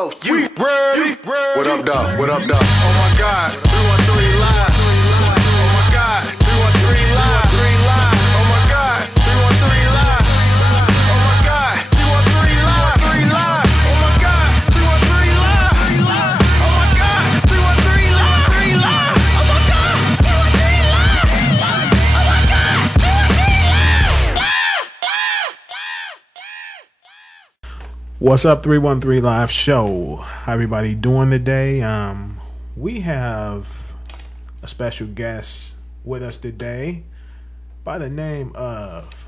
Hello, you ready? What up, dog? What up, dog? Oh my God, 313 live. Oh my God, 313 live. Oh my God, 313 live. Oh my God, 313 live. 3 live. Oh my God, 313 live. Oh my God, 313 live. 3 live. Oh my God, 313 live. Oh my God, 313 live. What's up, 313 Live Show? How everybody doing today? We have a special guest with us today by the name of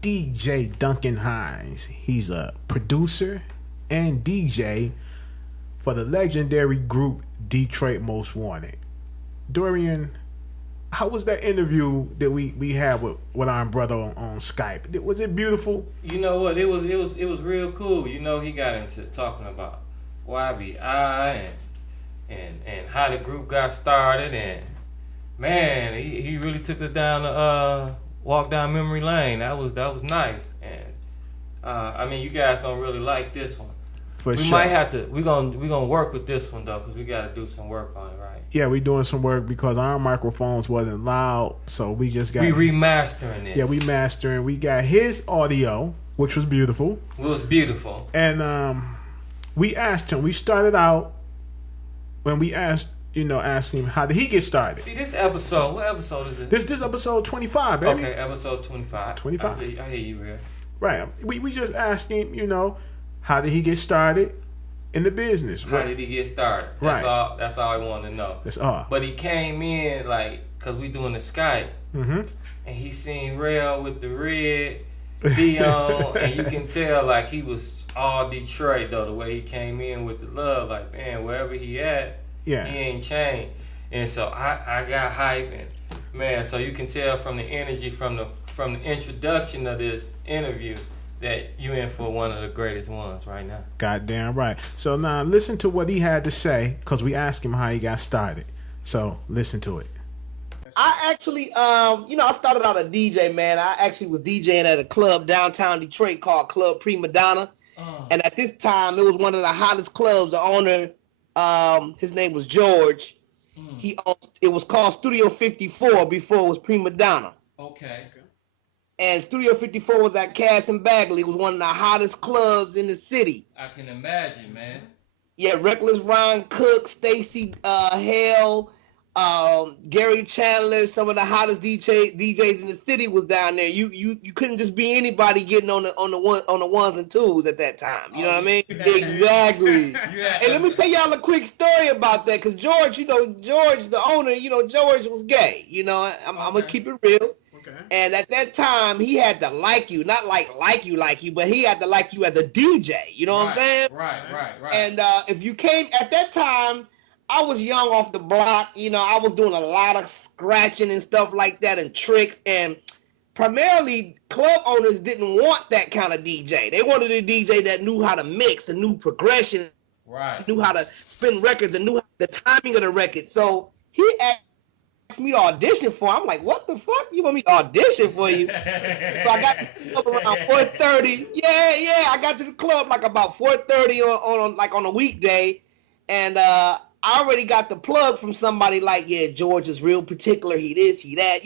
DJ Dunkin Hines. He's a producer and DJ for the legendary group Detroit Most Wanted. Dorian, how was that interview that we had with our brother on Skype? Was it beautiful? You know what? It was real cool. You know, he got into talking about YBI and how the group got started, and man, he really took us down the walk down memory lane. That was nice, and I mean, you guys gonna really like this one. We might have to. We're gonna work with this one though, because we got to do some work on it, right? Yeah, we doing some work because our microphones wasn't loud, so we just got. We remastering it. Yeah, we mastering. We got his audio, which was beautiful. It was beautiful. And we asked him. We started out when we asked him how did he get started. See, this episode. What episode is it? This episode 25, baby. Okay, episode 25. 25. I hear you, man. Right. We just asked him, how did he get started in the business? How did he get started? That's all I wanted to know. That's all. But he came in cause we doing the Skype, and he seen Rell with the red, Deon, and you can tell he was all Detroit though. The way he came in with the love, man, wherever he at, he ain't changed. And so I got hype, and man, so you can tell from the energy from the introduction of this interview that you in for one of the greatest ones right now. Goddamn right. So now listen to what he had to say, because we asked him how he got started. So listen to it. I actually, I started out a DJ, man. I actually was DJing at a club downtown Detroit called Club Prima Donna. And at this time, it was one of the hottest clubs. The owner, his name was George. It was called Studio 54 before it was Prima Donna. Okay. And Studio 54 was at Cass and Bagley. It was one of the hottest clubs in the city. I can imagine, man. Yeah, Reckless Ron Cook, Stacy Hale, Gary Chandler, some of the hottest DJs in the city was down there. You couldn't just be anybody getting on the ones and twos at that time. You know what I mean? Exactly. Yeah. And let me tell y'all a quick story about that, because George, George, the owner, George was gay. I'm gonna keep it real. Okay. And at that time, he had to like you, not like you, but he had to like you as a DJ. You know what I'm saying? Right. And if you came at that time, I was young off the block. I was doing a lot of scratching and stuff like that and tricks. And primarily, club owners didn't want that kind of DJ. They wanted a DJ that knew how to mix and knew progression, knew how to spin records and knew the timing of the record. So he asked me to audition for him. I'm like, what the fuck? You want me to audition for you? So I got to the club around 4:30. Yeah. I got to the club about 4:30 on a weekday. And I already got the plug from somebody George is real particular. He this, he that,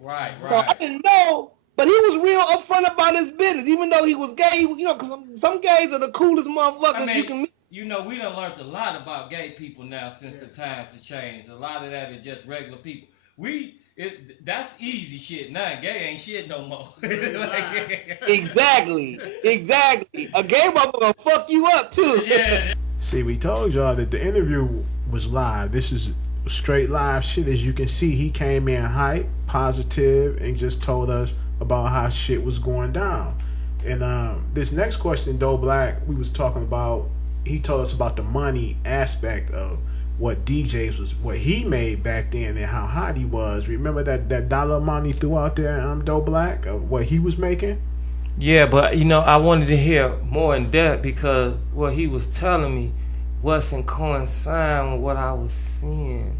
Right. So I didn't know, but he was real upfront about his business, even though he was gay. Because some gays are the coolest motherfuckers you can meet. We done learned a lot about gay people now since the times have changed. A lot of that is just regular people. That's easy shit now. Gay ain't shit no more. Exactly. A gay motherfucker gonna fuck you up too. Yeah. See, we told y'all that the interview was live. This is straight live shit. As you can see, he came in hype, positive, and just told us about how shit was going down. And this next question, Doe Black, we was talking about. He told us about the money aspect of what DJs was, what he made back then, and how hot he was. Remember that dollar amount he threw out there, Doe Black, of what he was making? Yeah, but I wanted to hear more in depth, because what he was telling me wasn't coinciding with what I was seeing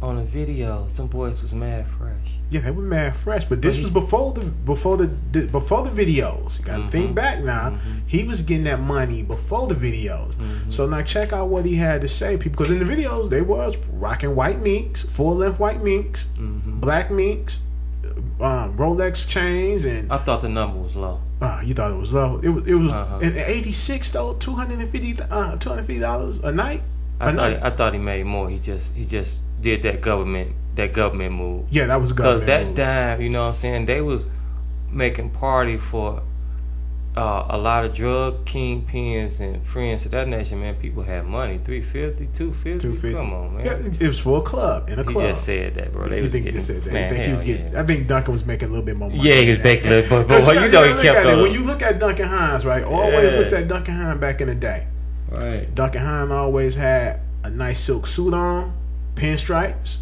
on the videos, some boys was mad fresh. Yeah, they were mad fresh, but this was before the videos. You gotta think back now. He was getting that money before the videos. So now check out what he had to say, people. Because in the videos they was rocking white minks, full length white minks, black minks, Rolex chains, and I thought the number was low. You thought it was low. It was in '86 though, $250 a night. I thought he made more. He just did that government move. Yeah, that was government. Because that time, you know what I'm saying, they was making party for a lot of drug kingpins and friends of that nation. Man, people had money. $350, $250. Come on, man. Yeah, it was for a club. In a club. He just said that, bro. I think he was getting. I think Dunkin was making a little bit more money. Yeah, he was making a little bit more. You know, he kept on. When you look at Dunkin Hines, right? Always looked at Dunkin Hines back in the day. Right. Dunkin Hines always had a nice silk suit on, pinstripes,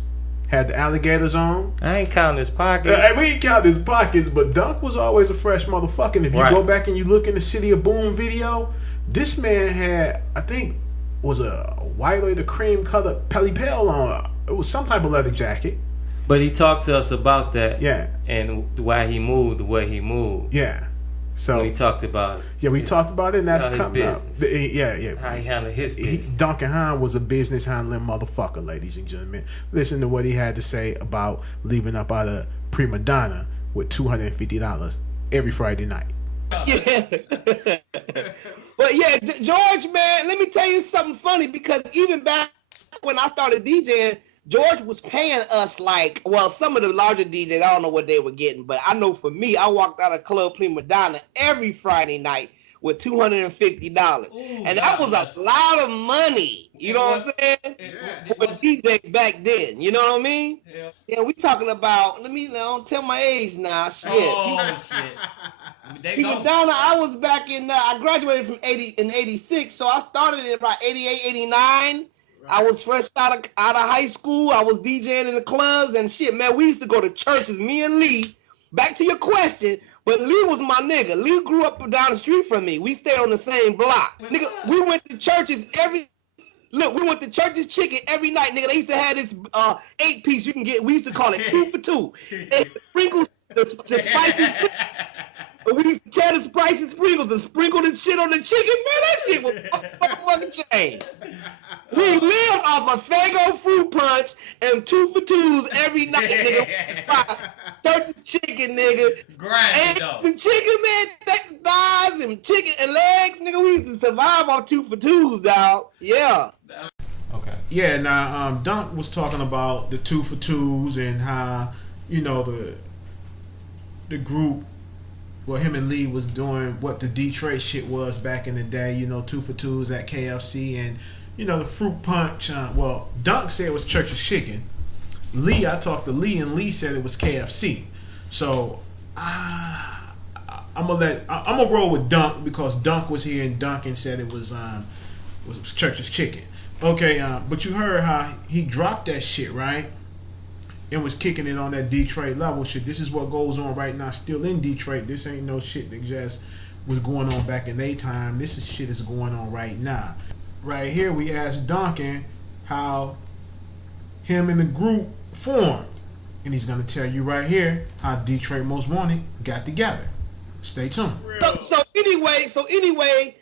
had the alligators on. I ain't counting his pockets. We ain't counting his pockets, but Dunk was always a fresh motherfucker. And if you go back and you look in the City of Boom video, this man had, I think, was a white or the cream colored Pelly Pale on. It was some type of leather jacket. But he talked to us about that. Yeah. And why he moved the way he moved. Yeah. So when he talked about it. Yeah, we talked about it, and that's coming up. Yeah. How he handled his business. Dunkin Hines was a business handling motherfucker, ladies and gentlemen. Listen to what he had to say about leaving up out of Prima Donna with $250 every Friday night. Yeah. But yeah, George, man, let me tell you something funny, because even back when I started DJing, George was paying us like, well, some of the larger DJs, I don't know what they were getting, but I know for me, I walked out of Club Prima Donna every Friday night with $250. And that was a lot of money. You know what I'm saying? For a DJ back then. You know what I mean? Yeah, we talking about, let me tell my age now. Shit. Oh, shit. Prima Donna, I was back in, I graduated from 86, so I started in about 88, 89. I was fresh out of high school. I was DJing in the clubs and shit, man. We used to go to churches, me and Lee. Back to your question, but Lee was my nigga. Lee grew up down the street from me. We stayed on the same block. Nigga, we went to churches chicken every night, nigga. They used to have this 8-piece you can get. We used to call it 2 for 2. And sprinkles, the spicy. We used to tear the spicy sprinkles and sprinkle the shit on the chicken. Man, that shit was fucking change. We lived off a Faygo fruit punch and 2 for 2s every night, nigga. Turkey chicken, nigga. Grind, and the chicken, man, thighs and chicken and legs, nigga. We used to survive on 2 for 2s, dog. Yeah. Okay. Yeah, now Dunk was talking about the 2 for 2s and how, you know, the group, well, him and Lee was doing what the Detroit shit was back in the day, you know, 2 for 2s at KFC and, you know, the fruit punch. Well, Dunk said it was Church's Chicken. I talked to Lee, and Lee said it was KFC. So I'm gonna roll with Dunk because Dunk was here and Duncan said it was Church's Chicken. Okay, but you heard how he dropped that shit, right? And was kicking it on that Detroit level shit. This is what goes on right now, still in Detroit. This ain't no shit that just was going on back in their time. This is shit is going on right now. Right here, we asked Duncan how him and the group formed, and he's gonna tell you right here how Detroit Most Wanted got together. Stay tuned. So anyway,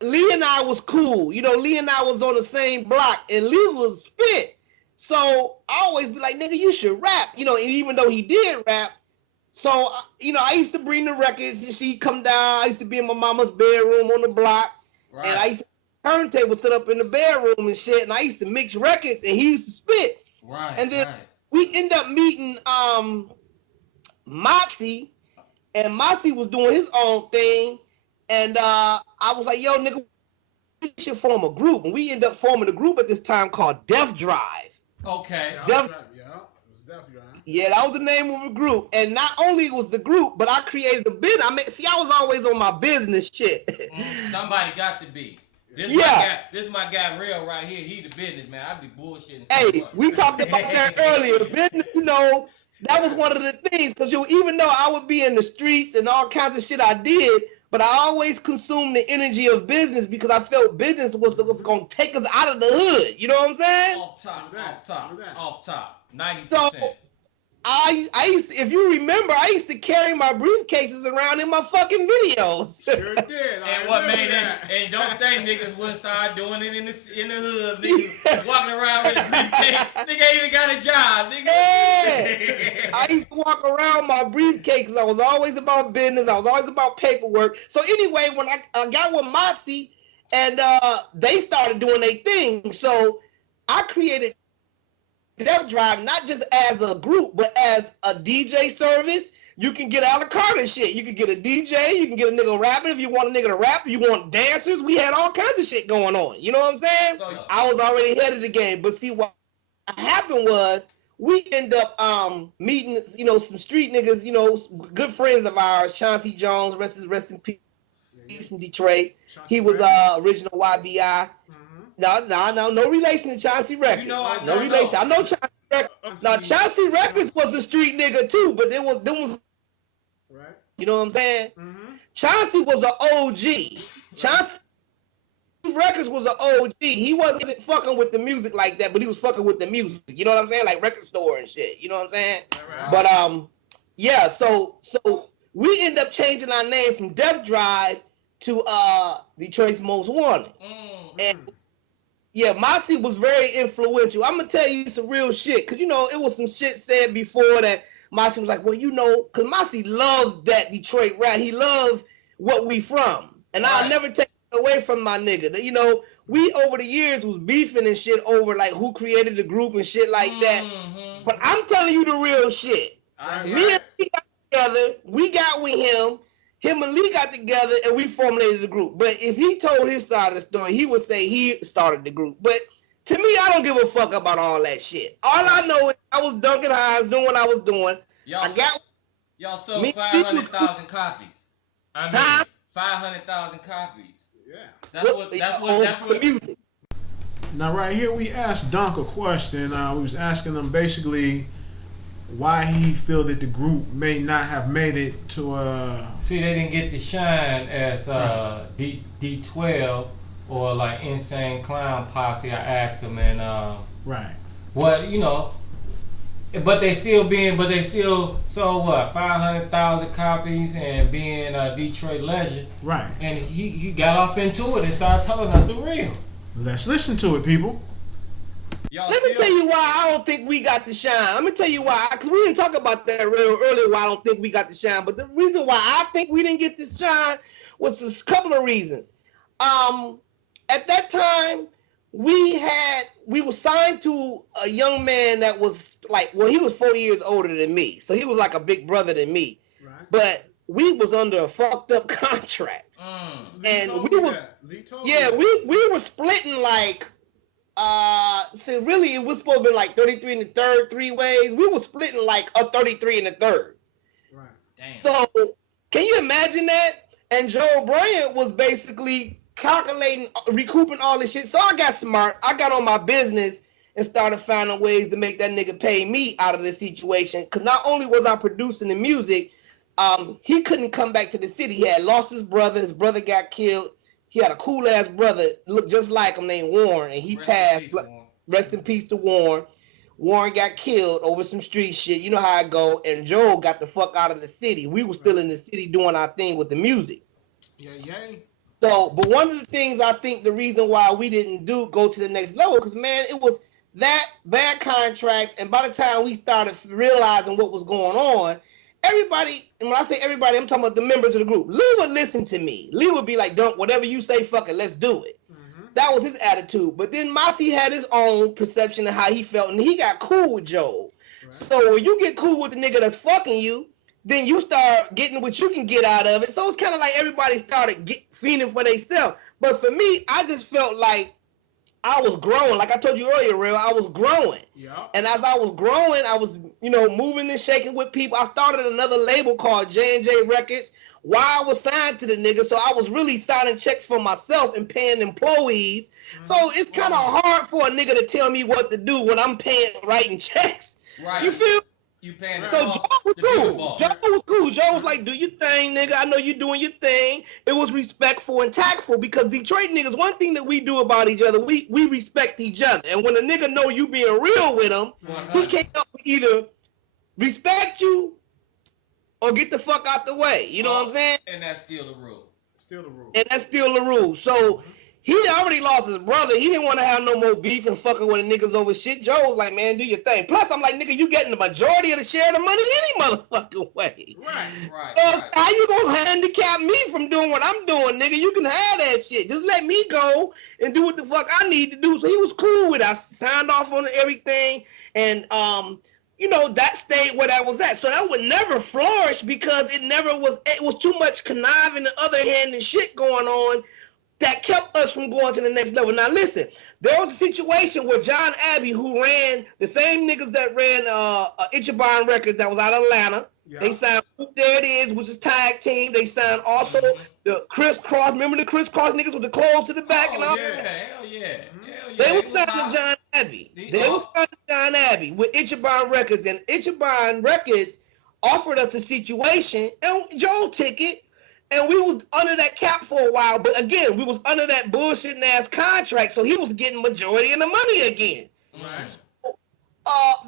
Lee and I was cool. You know, Lee and I was on the same block, and Lee was fit. So I always be like, nigga, you should rap. You know, and even though he did rap, so, you know, I used to bring the records and she'd come down. I used to be in my mama's bedroom on the block. Right. And I used to have a turntable set up in the bedroom and shit. And I used to mix records and he used to spit. Right. And then we end up meeting Motsi. And Motsi was doing his own thing. And I was like, yo, nigga, we should form a group. And we end up forming a group at this time called Death Drive. Okay. Yeah, that was the name of the group. And not only was the group, but I created a business. I was always on my business shit. Somebody got to be. This is my guy Rell right here. He the business man. I be bullshitting. Hey, we talked about that earlier. Business, you know, that was one of the things. Because even though I would be in the streets and all kinds of shit I did, but I always consumed the energy of business because I felt business was going to take us out of the hood. You know what I'm saying? Off top. 90%. So I used to, if you remember, I used to carry my briefcases around in my fucking videos. Sure did. And what made that? And don't think niggas wouldn't start doing it in the hood. Niggas walking around with a briefcase. Nigga ain't even got a job. Nigga. Yeah. I used to walk around my briefcase because I was always about business. I was always about paperwork. So anyway, when I got with Motsi and they started doing their thing, so I created Def Drive not just as a group, but as a DJ service. You can get a la carte and shit. You can get a DJ, you can get a nigga rapping if you want a nigga to rap, if you want dancers. We had all kinds of shit going on. You know what I'm saying? So, I was already ahead of the game. But see, what happened was we end up meeting, you know, some street niggas, you know, good friends of ours, Chauncey Jones, rest in peace, from Detroit. He was original YBI. No relation to Chauncey Records. You know, no relation. I know Chauncey Records. Now Chauncey Records was a street nigga too, but there was right. You know what I'm saying? Chauncey was an OG. Chauncey Records was an OG. He wasn't fucking with the music like that, but he was fucking with the music. You know what I'm saying? Like record store and shit. You know what I'm saying? Right. But yeah. So we end up changing our name from Def Drive to Detroit's Most Wanted. And yeah, Motsi was very influential. I'm gonna tell you some real shit, cause you know it was some shit said before that Motsi was like, well, you know, cause Motsi loved that Detroit rap. He loved what we from, and I'll never take it away from my nigga. You know, we over the years was beefing and shit over like who created the group and shit like that. But I'm telling you the real shit. Me and he got together. We got with him. Him and Lee got together and we formulated the group. But if he told his side of the story, he would say he started the group. But to me, I don't give a fuck about all that shit. All I know is I was Dunkin Hines doing what I was doing. Y'all sold 500,000 copies. I mean, 500,000 copies. Yeah. That's what. Music. Now, right here, we asked Dunk a question. We was asking him basically why he feel that the group may not have made it to See, they didn't get the shine as D12 or like Insane Clown Posse. I asked him and right. What, you know, but they still sold what, 500,000 copies and being a Detroit legend. Right. And he got off into it and started telling us the real. Let's listen to it, people. Let me tell you why I don't think we got the shine. Let me tell you why, because we didn't talk about that real earlier. Why I don't think we got the shine, but the reason why I think we didn't get the shine was a couple of reasons. At that time, we were signed to a young man that was like, well, he was 4 years older than me, so he was like a big brother than me. Right. But we was under a fucked up contract, and we were splitting like. So really it was supposed to be like 33 and a third, 3 ways. We were splitting like a 33 and a third. Right. Damn. So can you imagine that? And Joe Bryant was basically calculating, recouping all this shit. So I got smart. I got on my business and started finding ways to make that nigga pay me out of the situation. Cause not only was I producing the music, he couldn't come back to the city. He had lost his brother got killed. He had a cool ass brother, looked just like him, named Warren, and he passed. Rest in peace to Warren. Warren got killed over some street shit. You know how it go. And Joe got the fuck out of the city. We were still in the city doing our thing with the music. Yeah. So, but one of the things I think the reason why we didn't go to the next level, because man, it was that bad contracts, and by the time we started realizing what was going on, everybody, and when I say everybody, I'm talking about the members of the group. Lee would listen to me. Lee would be like, "Don't, whatever you say, fuck it, let's do it." That was his attitude. But then Motsi had his own perception of how he felt, and he got cool with Joe. Right. So when you get cool with the nigga that's fucking you, then you start getting what you can get out of it. So it's kind of like everybody started feeding for themselves. But for me, I just felt like I was growing. Like I told you earlier, Real, I was growing. Yeah. And as I was growing, I was, moving and shaking with people. I started another label called J&J Records while I was signed to the nigga. So I was really signing checks for myself and paying employees. So it's kind of hard for a nigga to tell me what to do when I'm writing checks. Right. You feel? You paying So Joe was cool. Joe was cool. Joe was like, do your thing, nigga. I know you doing your thing. It was respectful and tactful because Detroit niggas, one thing that we do about each other, we respect each other. And when a nigga know you being real with him, he can't help but either respect you or get the fuck out the way. You know what I'm saying? And that's still the rule. And that's still the rule. So he already lost his brother. He didn't want to have no more beef and fucking with the niggas over shit. Joe was like, man, do your thing. Plus, I'm like, nigga, you getting the majority of the share of the money any motherfucking way. Right. How you gonna handicap me from doing what I'm doing, nigga? You can have that shit. Just let me go and do what the fuck I need to do. So he was cool with it. I signed off on everything. And, you know, that stayed where that was at. So that would never flourish because it was too much conniving and other hand and shit going on that kept us from going to the next level. Now listen, there was a situation where John Abbey, who ran the same niggas that ran Esham Records that was out of Atlanta, they signed There It Is, which is tag team. They signed also the Criss Cross. Remember the Criss Cross niggas with the clothes to the back and all? Hell yeah. They were signed to John Abbey. They were signed to John Abbey with Esham Records, and Esham Records offered us a situation, and Joe took it. And we was under that cap for a while, but again, we was under that bullshitting ass contract, so he was getting majority of the money again. Right. So,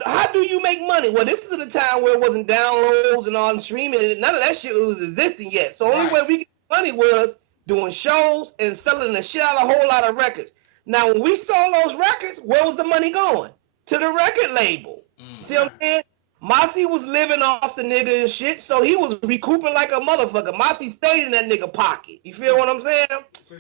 how do you make money? Well, this is the time where it wasn't downloads and all the streaming, and none of that shit was existing yet. So only way we get money was doing shows and selling the shit out of a whole lot of records. Now, when we sold those records, where was the money going? To the record label. See what I'm saying? Motsi was living off the nigga and shit, so he was recouping like a motherfucker. Motsi stayed in that nigga pocket. You feel what I'm saying?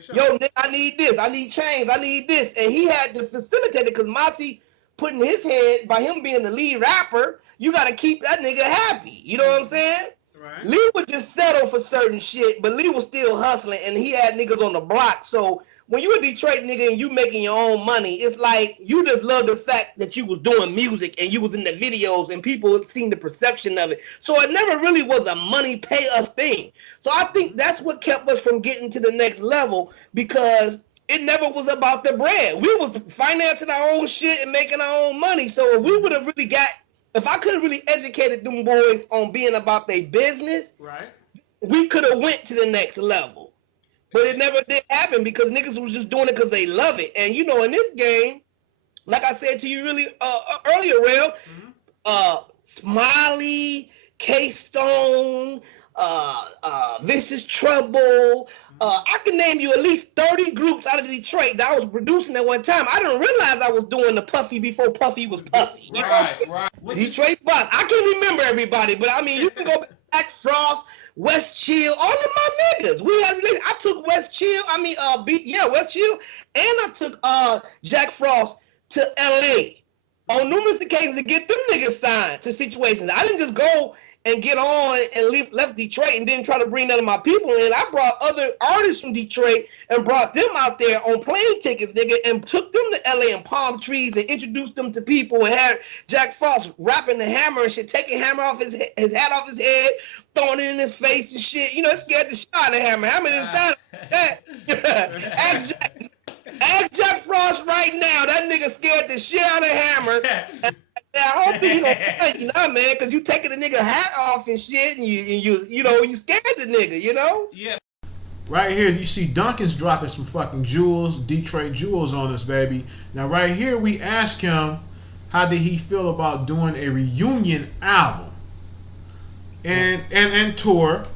Sure. Yo, nigga, I need this. I need chains. I need this. And he had to facilitate it because Motsi put in his head, by him being the lead rapper, you got to keep that nigga happy. You know what I'm saying? Right. Lee would just settle for certain shit, but Lee was still hustling, and he had niggas on the block. So when you a Detroit nigga and you making your own money, it's like you just love the fact that you was doing music and you was in the videos and people seen the perception of it. So it never really was a money pay us thing. So I think that's what kept us from getting to the next level because it never was about the bread. We was financing our own shit and making our own money. So if we would have really if I could have really educated them boys on being about their business, we could have went to the next level. But it never did happen because niggas was just doing it because they love it. And, you know, in this game, like I said to you really earlier, Rell, Smiley, K-Stone, Vicious Trouble, I can name you at least 30 groups out of Detroit that I was producing at one time. I didn't realize I was doing the Puffy before Puffy was Puffy. You know? Detroit Boss. I can't remember everybody, but I mean, you can go back Frost, West Chill, all of my niggas. I took West Chill, West Chill, and I took Jack Frost to LA on numerous occasions to get them niggas signed to situations. I didn't just go and get on and left Detroit and didn't try to bring none of my people in. I brought other artists from Detroit and brought them out there on plane tickets, nigga, and took them to LA and palm trees and introduced them to people and had Jack Frost rapping the hammer and shit, taking hammer off his hat off his head, throwing it in his face and shit. You know, it scared the shit out of the hammer. Hammer didn't sound like that. Ask Jack Frost right now. That nigga scared the shit out of hammer. I don't think he gonna tell you now, man, because you taking the nigga hat off and shit, and you scared the nigga, you know? Yeah. Right here, you see Duncan's dropping some fucking jewels, Detroit jewels on us, baby. Now, right here, we ask him, how did he feel about doing a reunion album and tour?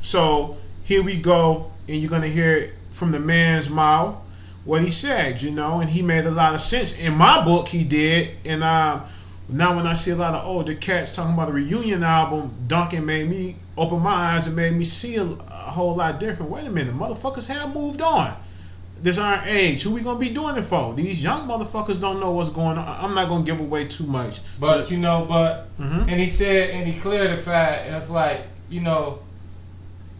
So here we go, and you're gonna hear it from the man's mouth what he said, you know, and he made a lot of sense in my book. He did, and now when I see a lot of older cats talking about a reunion album, Duncan made me open my eyes and made me see a whole lot different. Wait a minute, motherfuckers have moved on. This our age. Who we gonna be doing it for? These young motherfuckers don't know what's going on. I'm not gonna give away too much. But so, and he said, and he cleared the fact. It's like, you know,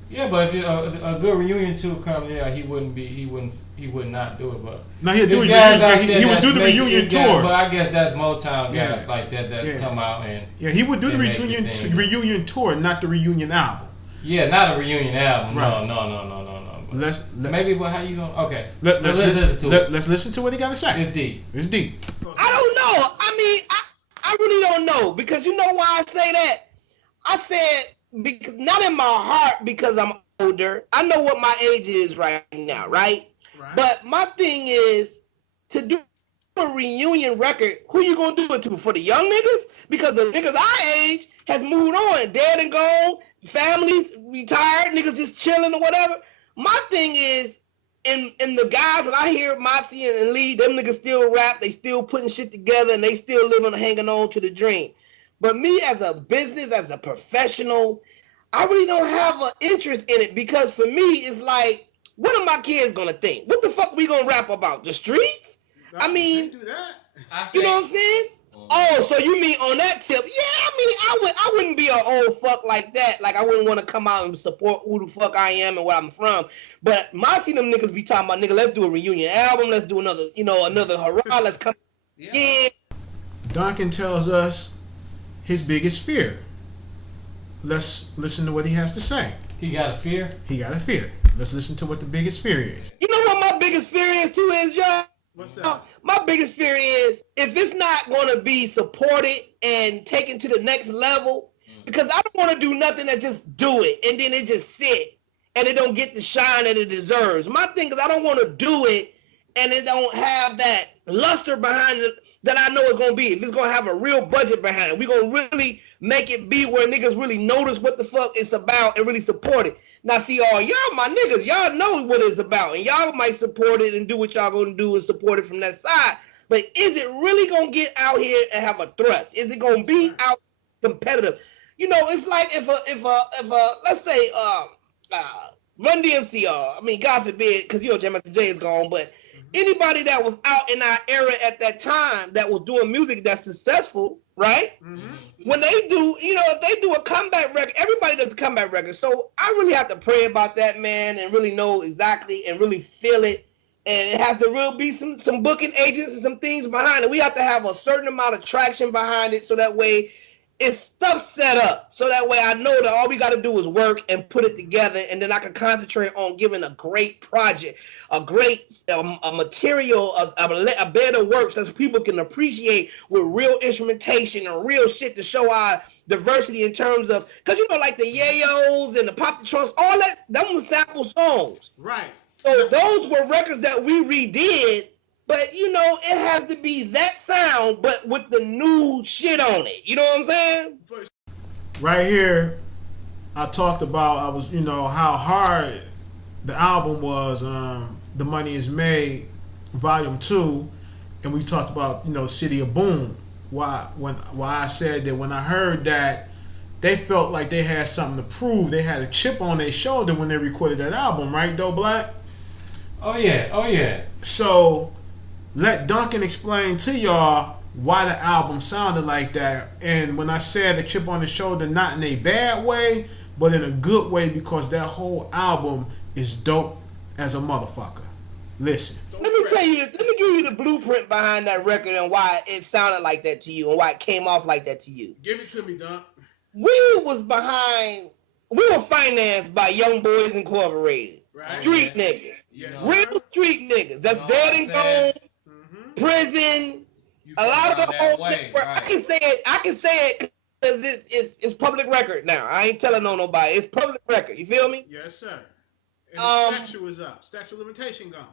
yeah, but if a good reunion tour come, he would not do it. But no, he'll do it. He would do the reunion tour. But I guess that's Motown guys like that come out and he would do the reunion tour, not the reunion album. Yeah, not a reunion album. Right. No. Maybe. Well, how you gonna? Okay. Let's listen to what he got to say. It's deep. It's deep. I don't know. I mean, I I really don't know, because you know why I say that? I said, because not in my heart, because I'm older. I know what my age is right now, right? But my thing is, to do a reunion record, who you gonna do it to? For the young niggas? Because the niggas our age has moved on, dead and gone, families retired, niggas just chilling or whatever. My thing is, in the guys, when I hear Motsi and Lee, them niggas still rap, they still putting shit together, and they still living, hanging on to the dream. But me as a business, as a professional, I really don't have an interest in it, because for me, it's like, what are my kids gonna think? What the fuck we gonna rap about? The streets? I mean, do that. You know what I'm saying? Oh, so you mean on that tip? Yeah, I mean, I wouldn't be an old fuck like that. Like, I wouldn't want to come out and support who the fuck I am and where I'm from. But Motsi them niggas be talking about, nigga, let's do a reunion album. Let's do another hurrah. Let's come. Yeah. Dunkin tells us his biggest fear. Let's listen to what he has to say. He got a fear? He got a fear. Let's listen to what the biggest fear is. You know what my biggest fear is too is, y'all? What's that? My biggest fear is, if it's not going to be supported and taken to the next level, because I don't want to do nothing that just do it and then it just sit and it don't get the shine that it deserves. My thing is, I don't want to do it and it don't have that luster behind it that I know it's going to be. If it's going to have a real budget behind it, we're going to really make it be where niggas really notice what the fuck it's about and really support it. Now, see, all y'all, my niggas, y'all know what it's about, and y'all might support it and do what y'all gonna do and support it from that side. But is it really gonna get out here and have a thrust? Is it gonna be out competitive? You know, it's like if let's say Run DMC, I mean, God forbid, because you know J is gone, but anybody that was out in our era at that time that was doing music that's successful, right? When they do, you know, if they do a comeback record, everybody does a comeback record. So I really have to pray about that, man, and really know exactly and really feel it. And it has to really be some booking agents and some things behind it. We have to have a certain amount of traction behind it, so that way it's stuff set up. So that way I know that all we got to do is work and put it together, and then I can concentrate on giving a great project, a great a material, a bed of work that people can appreciate with real instrumentation and real shit to show our diversity in terms of, because you know, like the Yayos and the Pop the Trunks, all that, them was sample songs. Right. So those were records that we redid, but you know, it has to be that sound, but with the new shit on it. You know what I'm saying? Right here, I talked about, how hard the album was, The Money Is Made, Volume 2, and we talked about, City of Boom. Why I said that when I heard that, they felt like they had something to prove. They had a chip on their shoulder when they recorded that album, right, though, Black? Oh yeah. So let Dunkin explain to y'all why the album sounded like that. And when I said the chip on the shoulder, not in a bad way, but in a good way, because that whole album is dope as a motherfucker. Listen. Let me tell you this. Let me give you the blueprint behind that record and why it sounded like that to you and why it came off like that to you. Give it to me, Dunk. We were financed by Young Boys Incorporated. Right. Street niggas. Yes, real street niggas. That's dead and gone. Prison. A lot of the whole network. Right. I can say it because it's public record now. I ain't telling on nobody. It's public record. You feel me? Yes, sir. And the statute is up. Statute of limitation gone.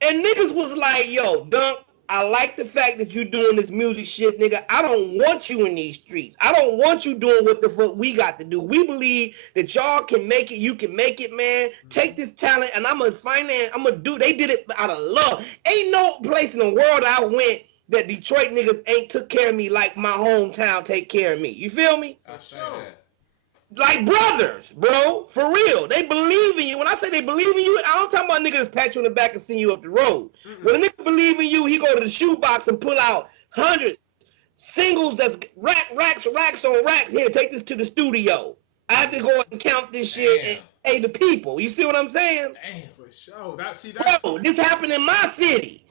And niggas was like, yo, Dunk, I like the fact that you doing this music shit, nigga. I don't want you in these streets. I don't want you doing what the fuck we got to do. We believe that y'all can make it. You can make it, man. Take this talent, and I'm gonna finance. I'm gonna do. They did it out of love. Ain't no place in the world I went that Detroit niggas ain't took care of me like my hometown take care of me. You feel me? I say that. Like brothers, bro. For real. They believe in you. When I say they believe in you, I don't talk about niggas pat you in the back and send you up the road. When a nigga believe in you, he go to the shoebox and pull out hundreds singles that's racks on racks. Here, take this to the studio. I have to go and count this shit and pay the people. You see what I'm saying? Damn, for sure. Bro, this happened in my city.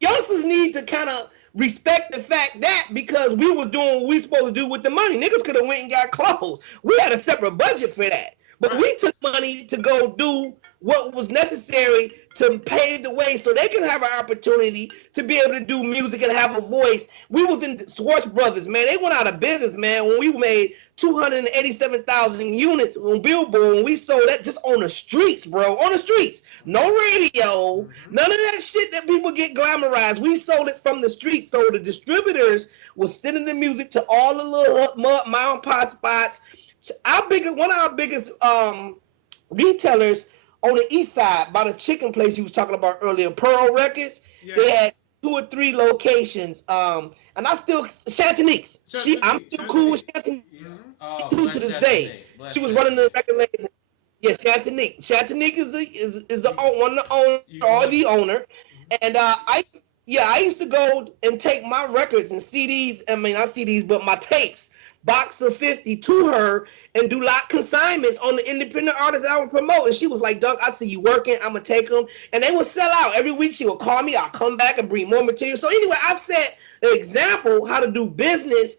Youngsters need to kind of respect the fact that, because we were doing what we supposed to do with the money. Niggas could have went and got clothes. We had a separate budget for that. But we took money to go do what was necessary to pave the way so they can have an opportunity to be able to do music and have a voice. We was in Schwartz Brothers, man. They went out of business, man, when we made 287,000 units on Billboard, and we sold that just on the streets, bro. On the streets. No radio. None of that shit that people get glamorized. We sold it from the streets. So the distributors was sending the music to all the little mom and pop spots. One of our biggest retailers on the east side, by the chicken place you was talking about earlier, Pearl Records, they had 2 or 3 locations. And I still, Chantanique's. I'm still cool with Chantanique. To this day. She was running the record label. Yeah, Chantanique. Chantanique is the owner. And I used to go and take my records and CDs, I mean, not CDs, but my tapes, box of 50 to her and do lot consignments on the independent artists that I would promote. And she was like, Dunk, I see you working. I'm going to take them. And they would sell out. Every week she would call me. I'll come back and bring more material. So anyway, I set an example how to do business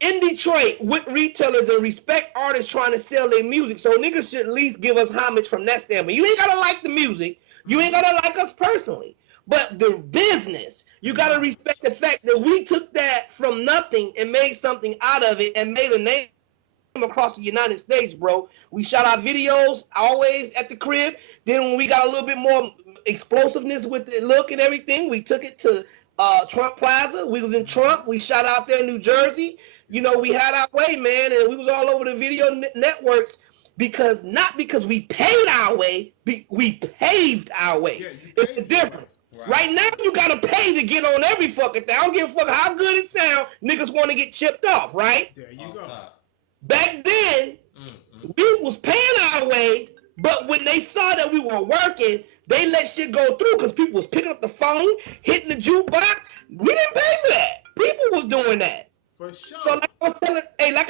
in Detroit with retailers and respect artists trying to sell their music. So niggas should at least give us homage from that standpoint. You ain't got to like the music. You ain't got to like us personally. But the business, you got to respect the fact that we took that from nothing and made something out of it and made a name across the United States, bro. We shot our videos always at the crib. Then when we got a little bit more explosiveness with the look and everything, we took it to Trump Plaza. We was in Trump. We shot out there in New Jersey. You know, we had our way, man, and we was all over the video networks not because we paid our way, we paved our way. Yeah, it's the difference. Right now, you gotta pay to get on every fucking thing. I don't give a fuck how good it sounds. Niggas want to get chipped off, right? There you go. Back then, we was paying our way, but when they saw that we were working, they let shit go through because people was picking up the phone, hitting the jukebox. We didn't pay for that. People was doing that. For sure. So like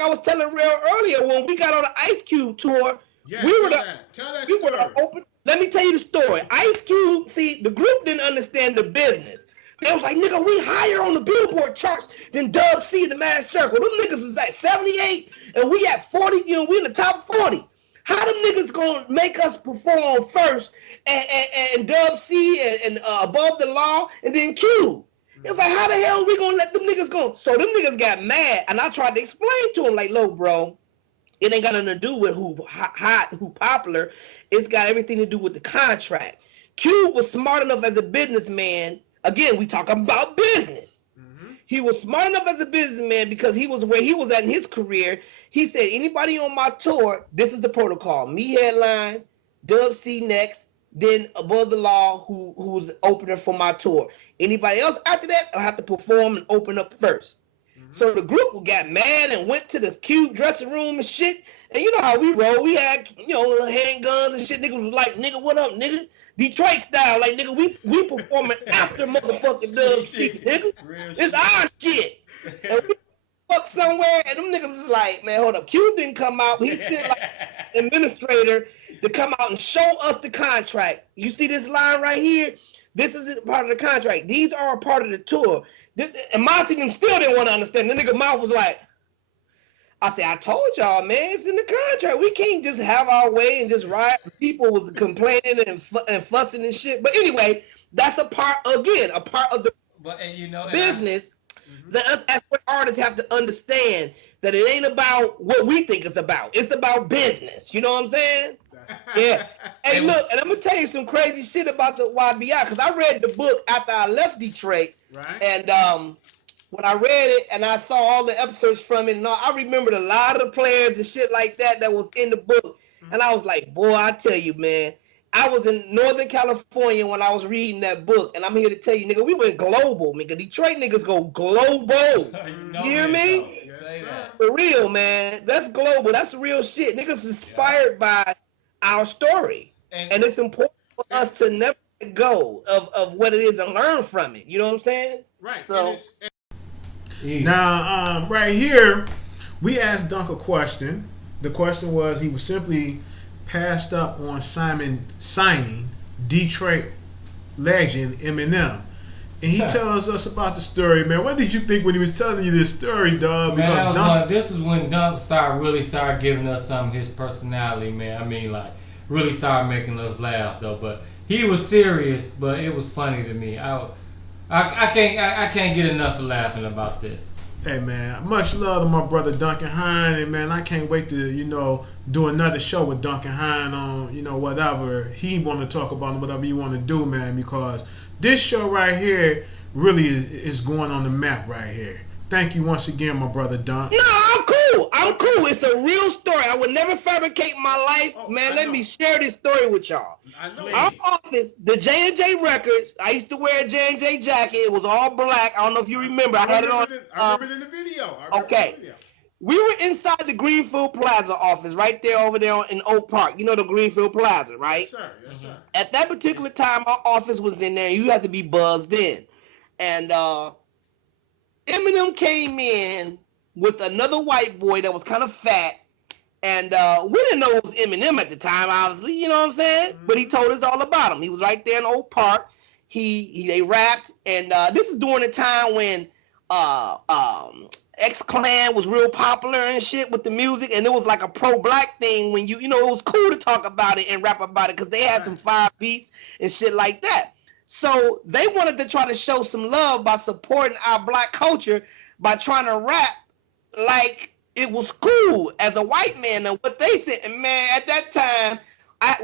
I was telling Real earlier, when we got on the Ice Cube tour, yes, we were tell that story. Open. Let me tell you the story. Ice Cube, see, the group didn't understand the business. They was like, nigga, we higher on the Billboard charts than Dub C and the Mad Circle. Them niggas is at 78, and we at 40, you know, we in the top 40. How them niggas gonna make us perform first and Dub C and Above the Law and then Cube? It was like, how the hell are we gonna let them niggas go? So them niggas got mad, and I tried to explain to them, like, look, bro, it ain't got nothing to do with who hot, who popular. It's got everything to do with the contract. Cube was smart enough as a businessman. Again, we talking about business. He was smart enough as a businessman because he was where he was at in his career. He said, anybody on my tour, this is the protocol. Me headline, Dub C next, then Above the Law, who's opener for my tour. Anybody else after that, I'll have to perform and open up first. So the group got mad and went to the Cube dressing room and shit. And you know how we roll. We had, you know, handguns and shit. Niggas was like, nigga, what up, nigga? Detroit style. Like, nigga, we performing after motherfucking Dub C, nigga. It's our shit. And we fuck somewhere, and them niggas was like, man, hold up. Cube didn't come out. He sent like an administrator to come out and show us the contract. You see this line right here? This is part of the contract. These are a part of the tour. And Motsi still didn't want to understand. The nigga mouth was like, I said, I told y'all, man, it's in the contract. We can't just have our way and just ride. People was complaining and fussing and shit. But anyway, that's a part of the business that us as artists have to understand that it ain't about what we think it's about. It's about business. You know what I'm saying? Yeah. Hey, look, and I'm going to tell you some crazy shit about the YBI, because I read the book after I left Detroit. Right. And when I read it and I saw all the episodes from it, and all, I remembered a lot of the players and shit like that was in the book. And I was like, boy, I tell you, man, I was in Northern California when I was reading that book, and I'm here to tell you, nigga, we went global, nigga. Detroit niggas go global. You hear me? Yes, For real, man. That's global. That's real shit. Niggas inspired by our story. And it's important for us to never let go of what it is and learn from it. You know what I'm saying? Right. So now, right here, we asked Dunk a question. The question was, he was simply passed up on Simon signing Detroit legend Eminem. and he tells us about the story, man. What did you think when he was telling you this story, dog? Man, this was when Dunk started giving us some of his personality, man. I mean, like, really started making us laugh, though. But he was serious, but it was funny to me. I can't get enough of laughing about this. Hey, man, much love to my brother Dunkin Hines, and man, I can't wait to, do another show with Dunkin Hines on, whatever he want to talk about, whatever you want to do, man, because this show right here really is going on the map right here. Thank you once again, my brother Dunk. No, I'm cool. It's a real story. I would never fabricate my life. Man, let me share this story with y'all. I know. Our office, the J&J Records, I used to wear a J&J jacket. It was all black. I don't know if you remember. I had it on. I remember it in the video. Okay. We were inside the Greenfield Plaza office right there over there in Oak Park. You know the Greenfield Plaza, right? Yes, sir. At that particular time, our office was in there. You had to be buzzed in. And Eminem came in with another white boy that was kind of fat. And we didn't know it was Eminem at the time, obviously. You know what I'm saying? Mm-hmm. But he told us all about him. He was right there in Oak Park. They rapped. And this is during the time when X-Clan was real popular and shit with the music, and it was like a pro-black thing when it was cool to talk about it and rap about it because they had some fire beats and shit like that. So they wanted to try to show some love by supporting our black culture by trying to rap like it was cool as a white man. And what they said, and man, at that time,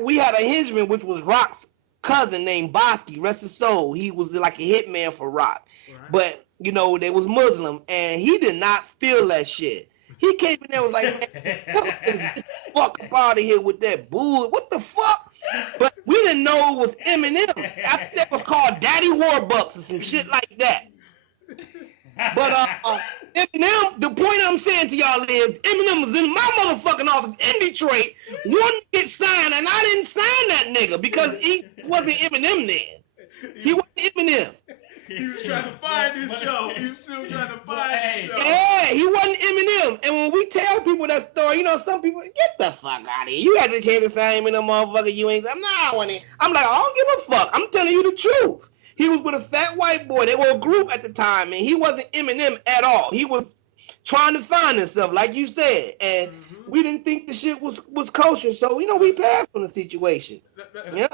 we had a henchman, which was Rock's cousin named Bosky, rest his soul. He was like a hitman for Rock. Right. But they was Muslim, and he did not feel that shit. He came in there and was like, man, get the fuck up out of here with that bull. What the fuck? But we didn't know it was Eminem. I think that was called Daddy Warbucks or some shit like that. But Eminem, the point I'm saying to y'all is Eminem was in my motherfucking office in Detroit, wanted to get signed, and I didn't sign that nigga because he wasn't Eminem then. He wasn't Eminem. He was trying to find himself. He was still trying to find himself. Yeah, he wasn't Eminem. And when we tell people that story, some people, get the fuck out of here. You had the chance to sign Eminem, motherfucker. You ain't. I'm like, I don't give a fuck. I'm telling you the truth. He was with a fat white boy. They were a group at the time, and he wasn't Eminem at all. He was trying to find himself, like you said. And we didn't think the shit was kosher. So, we passed on the situation. Yeah.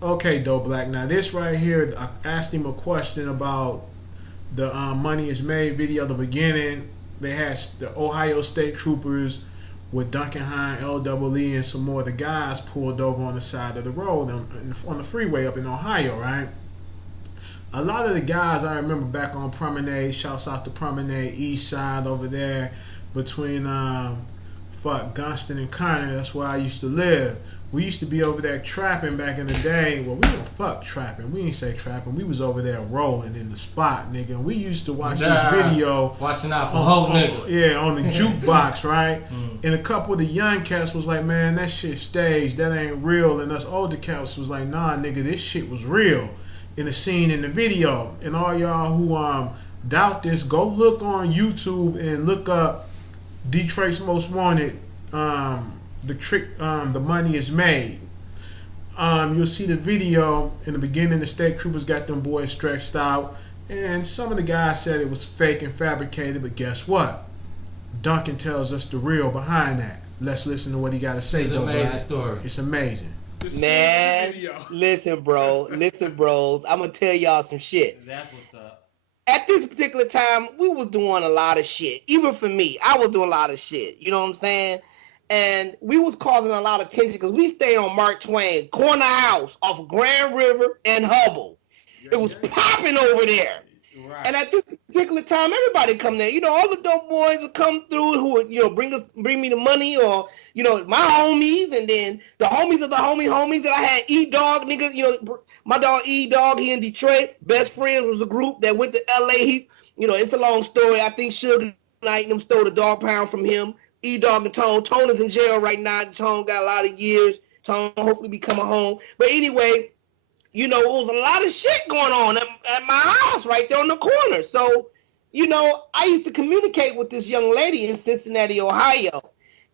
Okay, Doe Black. Now this right here, I asked him a question about the Money Is Made video. At the beginning, they had the Ohio State Troopers with Dunkin Hines, LEE, and some more of the guys pulled over on the side of the road on the freeway up in Ohio, right? A lot of the guys I remember back on Promenade, shouts out to Promenade, East Side over there between Gunston and Conner. That's where I used to live. We used to be over there trapping back in the day. Well, we don't fuck trapping. We ain't say trapping. We was over there rolling in the spot, nigga. And we used to watch this video. Watching out for whole niggas. Yeah, on the jukebox, right? And a couple of the young cats was like, man, that shit staged. That ain't real. And us older cats was like, nah, nigga, this shit was real in the scene in the video. And all y'all who doubt this, go look on YouTube and look up Detroit's Most Wanted, the Money Is Made. You'll see the video. In the beginning, the state troopers got them boys stretched out, and some of the guys said it was fake and fabricated, but guess what? Dunkin tells us the real behind that. Let's listen to what he got to say. It's an amazing story. It's amazing. Man, listen, bros. I'm gonna tell y'all some shit. That's what's up. At this particular time, we was doing a lot of shit. Even for me, I was doing a lot of shit. You know what I'm saying? And we was causing a lot of tension because we stayed on Mark Twain, corner house off Grand River and Hubble. It was popping over there. Right. And at this particular time, everybody come there. All the dope boys would come through who would, bring me the money or, my homies. And then the homies of the homies that I had, E-Dog, niggas, my dog E-Dog, he in Detroit. Best Friends was a group that went to L.A. It's a long story. I think Suge Knight and them stole the dog pound from him. E-Dog and Tone. Tone is in jail right now. Tone got a lot of years. Tone hopefully be coming home. But anyway, it was a lot of shit going on at my house right there on the corner. So, I used to communicate with this young lady in Cincinnati, Ohio.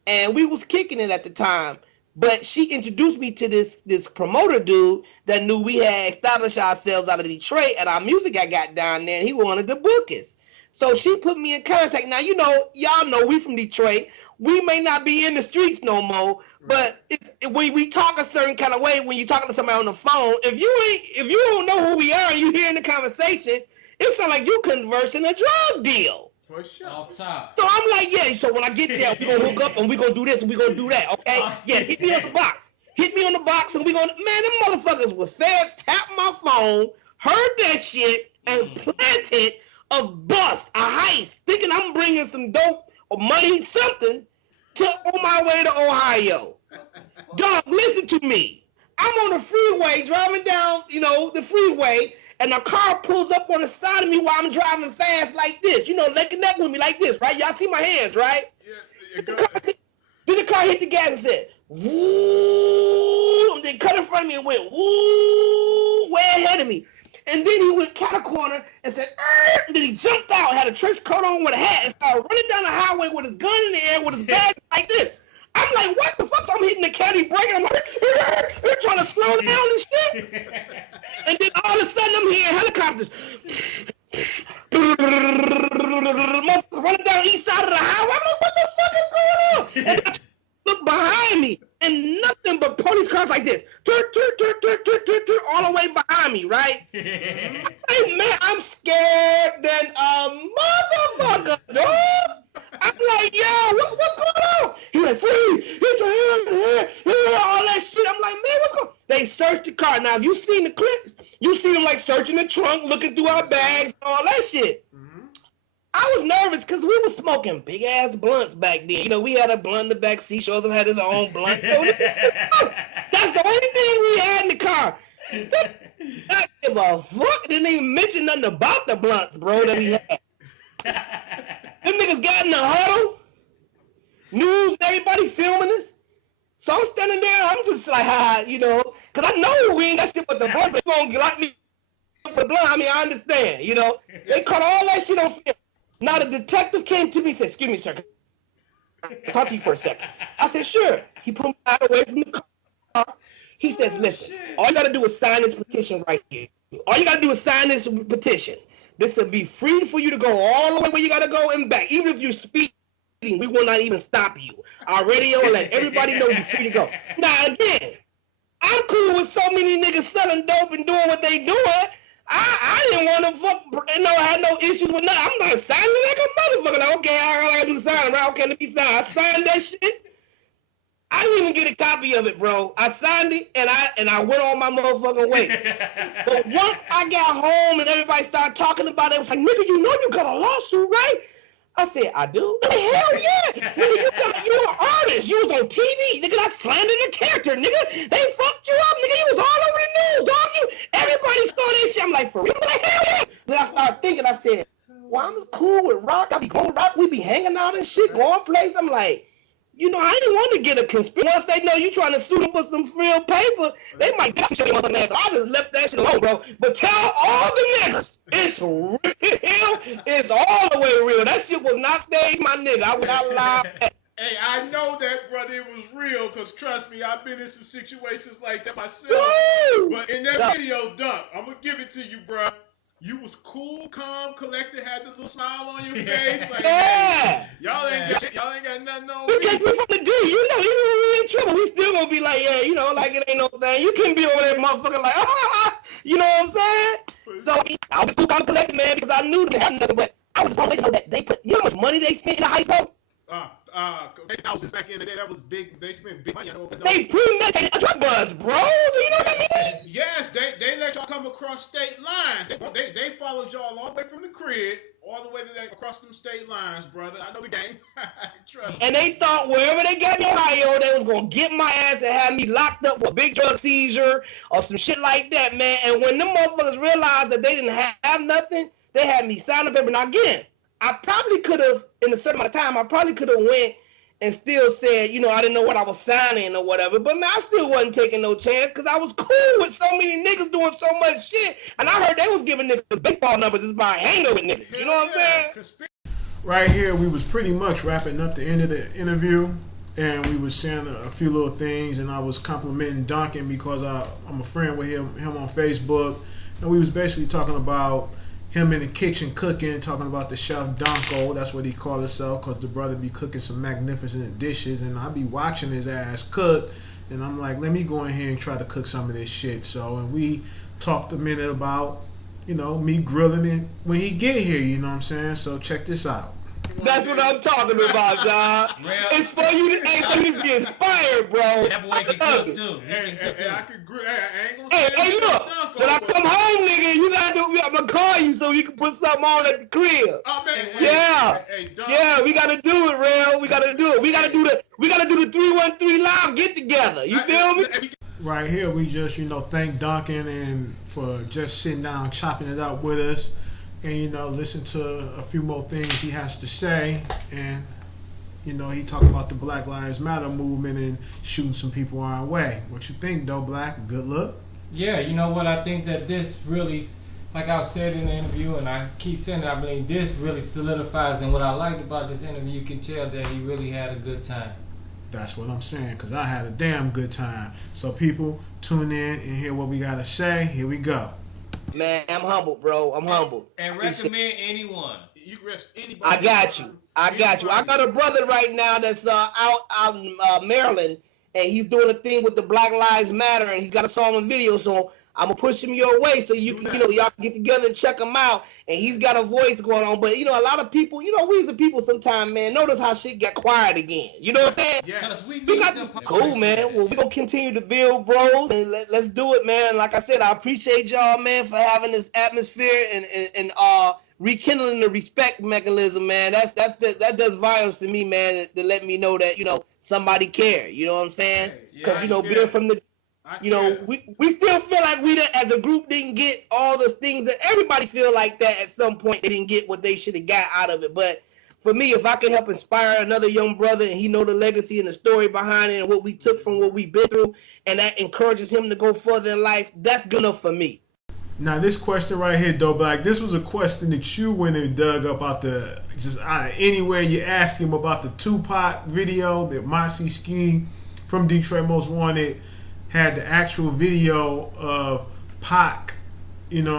And we was kicking it at the time. But she introduced me to this promoter dude that knew we had established ourselves out of Detroit and our music I got down there, and he wanted to book us. So she put me in contact. Now, you know, y'all know we from Detroit. We may not be in the streets no more, but when we talk a certain kind of way, when you're talking to somebody on the phone, if you don't know who we are and you hearing the conversation, it sounds like you conversing a drug deal. For sure. Off top. So I'm like, yeah, so when I get there, we're going to hook up and we're going to do this and we're going to do that, okay? Yeah, hit me on the box. Hit me on the box and we're going to, man, them motherfuckers was fast, tapped my phone, heard that shit, and planted a bust, a heist, thinking I'm bringing some dope or money, something, on my way to Ohio. Dog, listen to me. I'm on the freeway, driving down, you know, the freeway, and a car pulls up on the side of me while I'm driving fast like this. You know, neck and neck with me like this, right? Y'all see my hands, right? Yeah, Then the car hit the gas and said, woo, and then cut in front of me and went, woo, way ahead of me. And then he went cat a corner and said, and then he jumped out, had a trench coat on with a hat, and started running down the highway with his gun in the air with his bag like this. I'm like, what the fuck? I'm hitting the caddy brake. I'm like, they're trying to slow down and shit. And then all of a sudden, I'm hearing helicopters. Running down the east side of the highway. I'm like, what the fuck is going on? And I look behind me, and nothing but police cars like this. All the way behind me, right? Hey, man, I'm scared than a motherfucker, dog. I'm like, yo, what's going on? He like, freeze, hit your hand, all that shit. I'm like, man, what's going on? They searched the car. Now, if you seen the clips, you see them like searching the trunk, looking through our bags, and all that shit. I was nervous because we were smoking big ass blunts back then. You know, we had a blunt in the back seat. Joseph had his own blunt. That's the only thing we had in the car. Not give a fuck. Didn't even mention nothing about the blunts, bro, that we had. Them niggas got in the huddle. News and everybody filming us. So I'm standing there. I'm just like, you know, because I know we ain't got shit but the blunt, but you gonna like me for the blunt. I mean, I understand, you know. They caught all that shit on film. Now the detective came to me and said, excuse me, sir, can I talk to you for a second? I said, sure. He put me out away from the car. He says, listen, all you got to do is sign this petition right here. All you got to do is sign this petition. This will be free for you to go all the way where you got to go and back. Even if you're speeding, we will not even stop you. Our radio will let everybody know you're free to go. Now, again, I'm cool with so many niggas selling dope and doing what they doing. I didn't want to fuck, I had no issues with nothing. I'm not signing like a motherfucker. Like, okay, all I gotta do is sign, right? Okay, let me sign. I signed that shit. I didn't even get a copy of it, bro. I signed it and I went on my motherfucking way. But once I got home and everybody started talking about it, it was like, nigga, you know you got a lawsuit, right? I said, I do? Hell yeah! Nigga, you an artist. You was on TV. Nigga, I slandered the character. Nigga, they fucked you up. Nigga, you was all over the news, dog. Everybody saw that shit. I'm like, for real? I'm like, hell yeah! Then I started thinking, I said, well, I'm cool with Rock. I be going with Rock. We be hanging out and shit, going places. I'm like, you know, I didn't want to get a conspiracy. Once they know you trying to sue them for some real paper, they might get some shit on their ass. I just left that shit alone, bro. But tell all the niggas, it's real. It's all the way real. That shit was not staged, my nigga. I would not lie. Hey, I know that, brother. It was real, because trust me, I've been in some situations like that myself. Woo! But in that video, Dunk, I'm going to give it to you, bro. You was cool, calm, collected, had the little smile on your face. Like, Yeah. y'all ain't got nothing on Because me. we from the D, you know, even when we in trouble, we still gonna be like, yeah, you know, like it ain't no thing. You couldn't be over there, motherfucker, like, you know what I'm saying? So I was cool, calm, collected, man, because I knew they had nothing, but I was wanting to know that they put, you know how much money they spent in the heist, bro? Thousands back in the day, that was big. They spent big money. They premeditated a drug buzz, bro. Do you know what I mean? Yes, they let y'all come across state lines. They followed y'all all the way from the crib, all the way to that, across them state lines, brother. I know the game. Trust me. And they thought wherever they got in Ohio, they was gonna get my ass and have me locked up for a big drug seizure or some shit like that, man. And when them motherfuckers realized that they didn't have nothing, they had me sign a paper. Now again, I probably could have, in a certain amount of time, I probably could have went and still said, you know, I didn't know what I was signing or whatever. But man, I still wasn't taking no chance because I was cool with so many niggas doing so much shit. And I heard they was giving niggas baseball numbers just by hanging with niggas. You know what I'm saying? Right here, we was pretty much wrapping up the end of the interview. and we were saying a few little things, and I was complimenting Dunkin because I'm a friend with him on Facebook, and we was basically talking about him in the kitchen cooking, talking about the chef Dunko, that's what he called himself, because the brother be cooking some magnificent dishes, and I be watching his ass cook, and I'm like, let me go in here and try to cook some of this shit. So, and we talked a minute about, me grilling it when he get here, you know what I'm saying? So check this out. That's what I'm talking about, dog. It's for you to be inspired, bro. That boy can cook too. I could agree. I ain't gonna say Hey, look. When I come home, nigga, I'm gonna call you so we can put something on at the crib. Oh man. Yeah, we gotta do it, Rell. We gotta do it. We gotta do the 313 live get together. You feel me? Right here, we just thank Dunkin and for just sitting down, chopping it up with us. And, listen to a few more things he has to say. And, he talked about the Black Lives Matter movement and shooting some people our way. What you think, though, Black? Good look? Yeah, you know what? I think that this really, like I said in the interview, and I keep saying it, I believe this really solidifies. And what I liked about this interview, you can tell that he really had a good time. That's what I'm saying, because I had a damn good time. So, people, tune in and hear what we got to say. Here we go. Man, I'm humbled, bro. I'm humbled. And recommend anyone. You can rest anybody. I got you. I got a brother right now that's out in Maryland, and he's doing a thing with the Black Lives Matter, and he's got a song and video. So I'm gonna push him your way so you can, y'all can get together and check him out. And he's got a voice going on. But a lot of people, we as a people sometimes, man, notice how shit got quiet again. You know what I'm saying? Yes. We got this cool, man. Well, we gonna continue to build, bros, and let's do it, man. Like I said, I appreciate y'all, man, for having this atmosphere and rekindling the respect mechanism, man. That does volumes for me, man, to let me know that somebody care. You know what I'm saying? Because being from the we still feel like we as a group didn't get all the things that everybody feel like that at some point they didn't get what they should have got out of it. But for me, if I can help inspire another young brother and he know the legacy and the story behind it and what we took from what we've been through, and that encourages him to go further in life, that's good enough for me. Now this question right here, though, Black, this was a question that you went and dug up out of anywhere you asked him about the Tupac video that Motsi Ski from Detroit Most Wanted had the actual video of Pac, the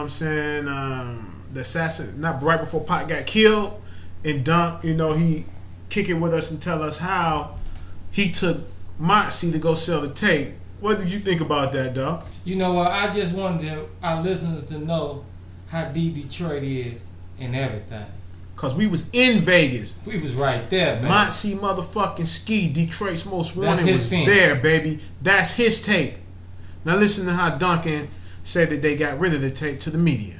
assassin, not right before Pac got killed, and Dunk, he kick it with us and tell us how he took Motsi to go sell the tape. What did you think about that, dog? You know what? I just wanted our listeners to know how deep Detroit is and everything. Because we was in Vegas. We was right there, man. Motsi motherfucking Ski, Detroit's Most Wanted, was there, baby. That's his tape. Now listen to how Dunkin said that they got rid of the tape to the media.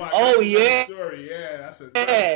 Oh, yeah.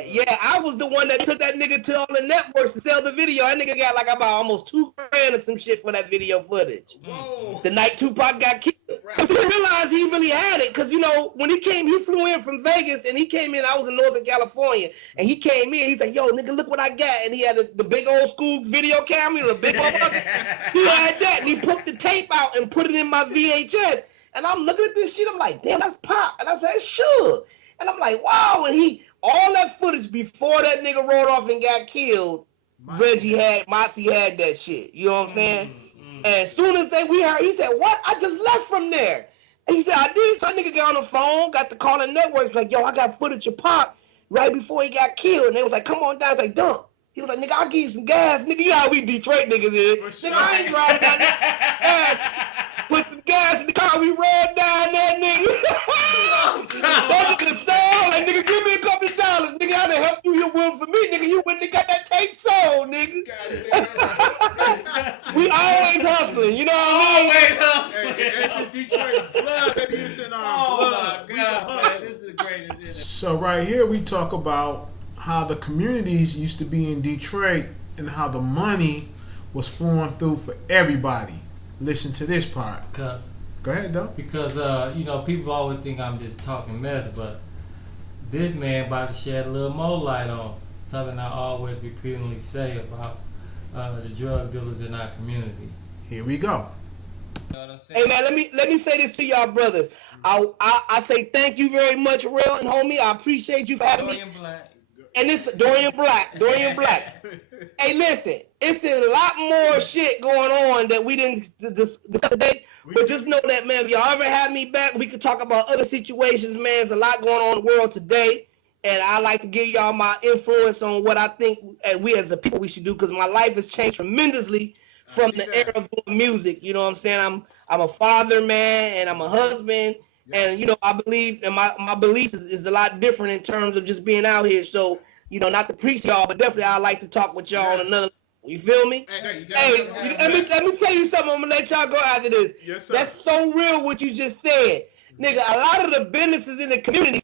Yeah, I was the one that took that nigga to all the networks to sell the video. That nigga got about almost $2,000 or some shit for that video footage. Whoa. The night Tupac got killed. Because he realized he really had it. Because, when he came, he flew in from Vegas and he came in. I was in Northern California. And he came in. He's like, yo, nigga, look what I got. And he had the big old school video camera, the big old he had that. And he put the tape out and put it in my VHS. And I'm looking at this shit. I'm like, damn, that's Pop. And I said, sure. And I'm like, wow. And all that footage before that nigga rolled off and got killed, Motsi had that shit. You know what I'm saying? And as soon as we heard, he said, what? I just left from there. And he said, I did. So that nigga got on the phone, got to call the networks, like, yo, I got footage of Pop right before he got killed. And they was like, come on down. I was like, Dunk. He was like, nigga, I'll give you some gas. Nigga, you know how we Detroit niggas is. Sure. Nigga, I ain't driving down there. Put some gas in the car. We rolled down that nigga. That nigga sold. Like, nigga, give me a couple of dollars. Nigga, I done helped you your will for me. Nigga, you went and got that tape sold, nigga. We always hustling. You know what I mean? Always hustling. It's in Detroit blood. It's in our blood. Oh, my God, man. This is the greatest interview. So right here we talk about how the communities used to be in Detroit and how the money was flowing through for everybody. Listen to this part. Go ahead, though. Because, people always think I'm just talking mess, but this man about to shed a little more light on something I always repeatedly say about the drug dealers in our community. Here we go. You know what I'm saying? Hey man, let me say this to y'all brothers. I say thank you very much, Rell and homie. I appreciate you for having me. Dorian Black. And it's Dorian Black. Hey, listen, it's a lot more shit going on that we didn't discuss today. But just know that, man, if y'all ever have me back, we could talk about other situations, man. There's a lot going on in the world today. And I like to give y'all my influence on what I think we as a people we should do, because my life has changed tremendously from the era of doing music. You know what I'm saying? I'm a father, man, and I'm a husband. And, you know, I believe, and my beliefs is a lot different in terms of just being out here. So, you know, not to preach y'all, but definitely I like to talk with y'all on another. You feel me? Hey, let me tell you something. I'm gonna let y'all go after this. Yes, sir. That's so real what you just said, nigga. A lot of the businesses in the community,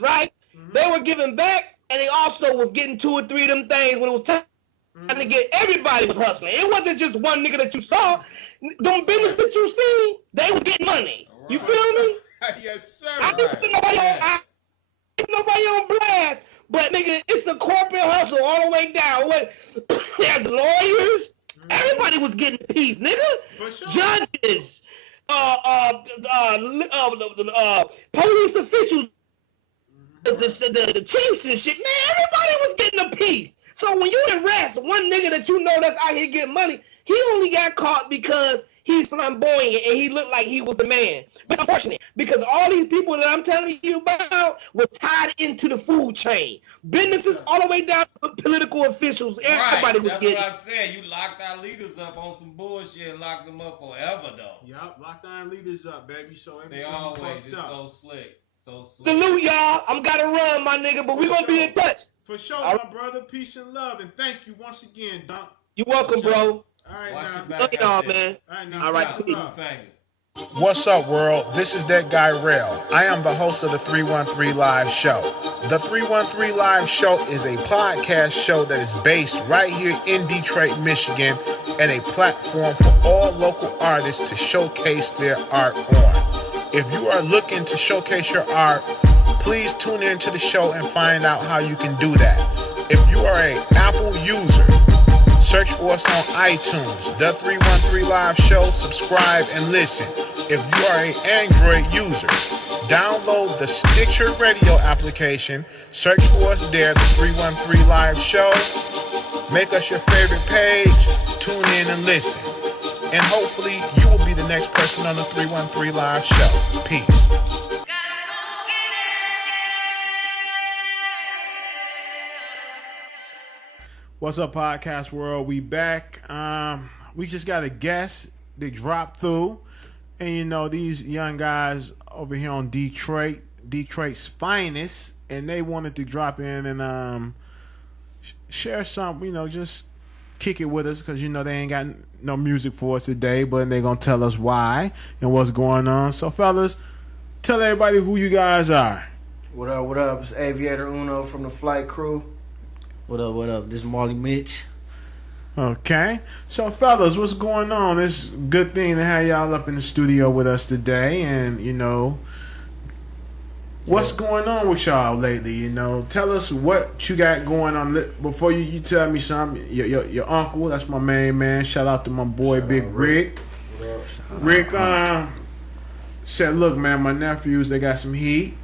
right? Mm-hmm. They were giving back, and they also was getting 2 or 3 of them things when it was time to get. Everybody was hustling. It wasn't just one nigga that you saw. Them businesses that you seen, they was getting money. Right. You feel me? Yes, sir. I didn't put nobody on blast. But nigga, it's a corporate hustle all the way down. There's lawyers. Everybody was getting a piece, nigga. For sure. Judges, police officials, the chiefs and shit. Man, everybody was getting a piece. So when you arrest one nigga that you know that's out here getting money, he only got caught because he's flamboyant and he looked like he was the man. But unfortunately, because all these people that I'm telling you about was tied into the food chain. Businesses all the way down to political officials. Everybody was getting. That's what I'm saying. You locked our leaders up on some bullshit and locked them up forever, though. Yup, locked our leaders up, baby. So they always just so slick. Salute, y'all. I'm gotta run, my nigga, but we gonna be in touch. For sure, my brother. Peace and love. And thank you once again, Dunk. You're welcome, bro. All right, now. Love y'all, man. All right, What's up, world? This is that Guy Rell. I am the host of the 313 Live Show. The 313 Live Show is a podcast show that is based right here in Detroit, Michigan, and a platform for all local artists to showcase their art on. If you are looking to showcase your art, please tune in to the show and find out how you can do that. If you are an Apple user, search for us on iTunes, The 313 Live Show, subscribe and listen. If you are an Android user, download the Stitcher Radio application, search for us there, The 313 Live Show, make us your favorite page, tune in and listen. And hopefully you will be the next person on the 313 Live Show. Peace. What's up, podcast world? We back. We just got a guest that dropped through, and you know these young guys over here on Detroit's finest, and they wanted to drop in and share some, you know, just kick it with us because you know they ain't got no music for us today, but they're gonna tell us why and what's going on. So, fellas, tell everybody who you guys are. What up? What up? It's Aviator Uno from the flight crew. What up, what up? This is Marley Mitch. Okay. So, fellas, what's going on? It's a good thing to have y'all up in the studio with us today. And, you know, what's going on with y'all lately? You know, tell us what you got going on. Before you tell me something, your uncle, that's my main man. Shout out to my boy, Big Rick. Rick said, look, man, my nephews, they got some heat.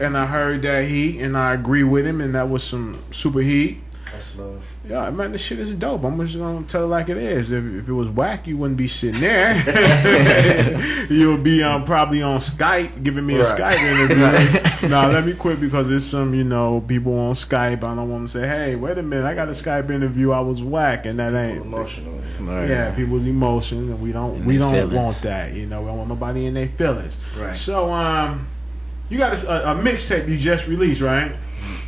And I heard that heat, and I agree with him, and that was some super heat. That's love. Yeah, man, this shit is dope. I'm just gonna tell it like it is. If it was whack, you wouldn't be sitting there. You'll be probably on Skype giving me a Skype interview. Nah, let me quit because there's some, you know, people on Skype. I don't want to say, hey, wait a minute, I got a Skype interview. I was whack, and that ain't emotional. Yeah, people's emotions, and we don't want that. You know, we don't want nobody in their feelings. Right. So you got a mixtape you just released, right?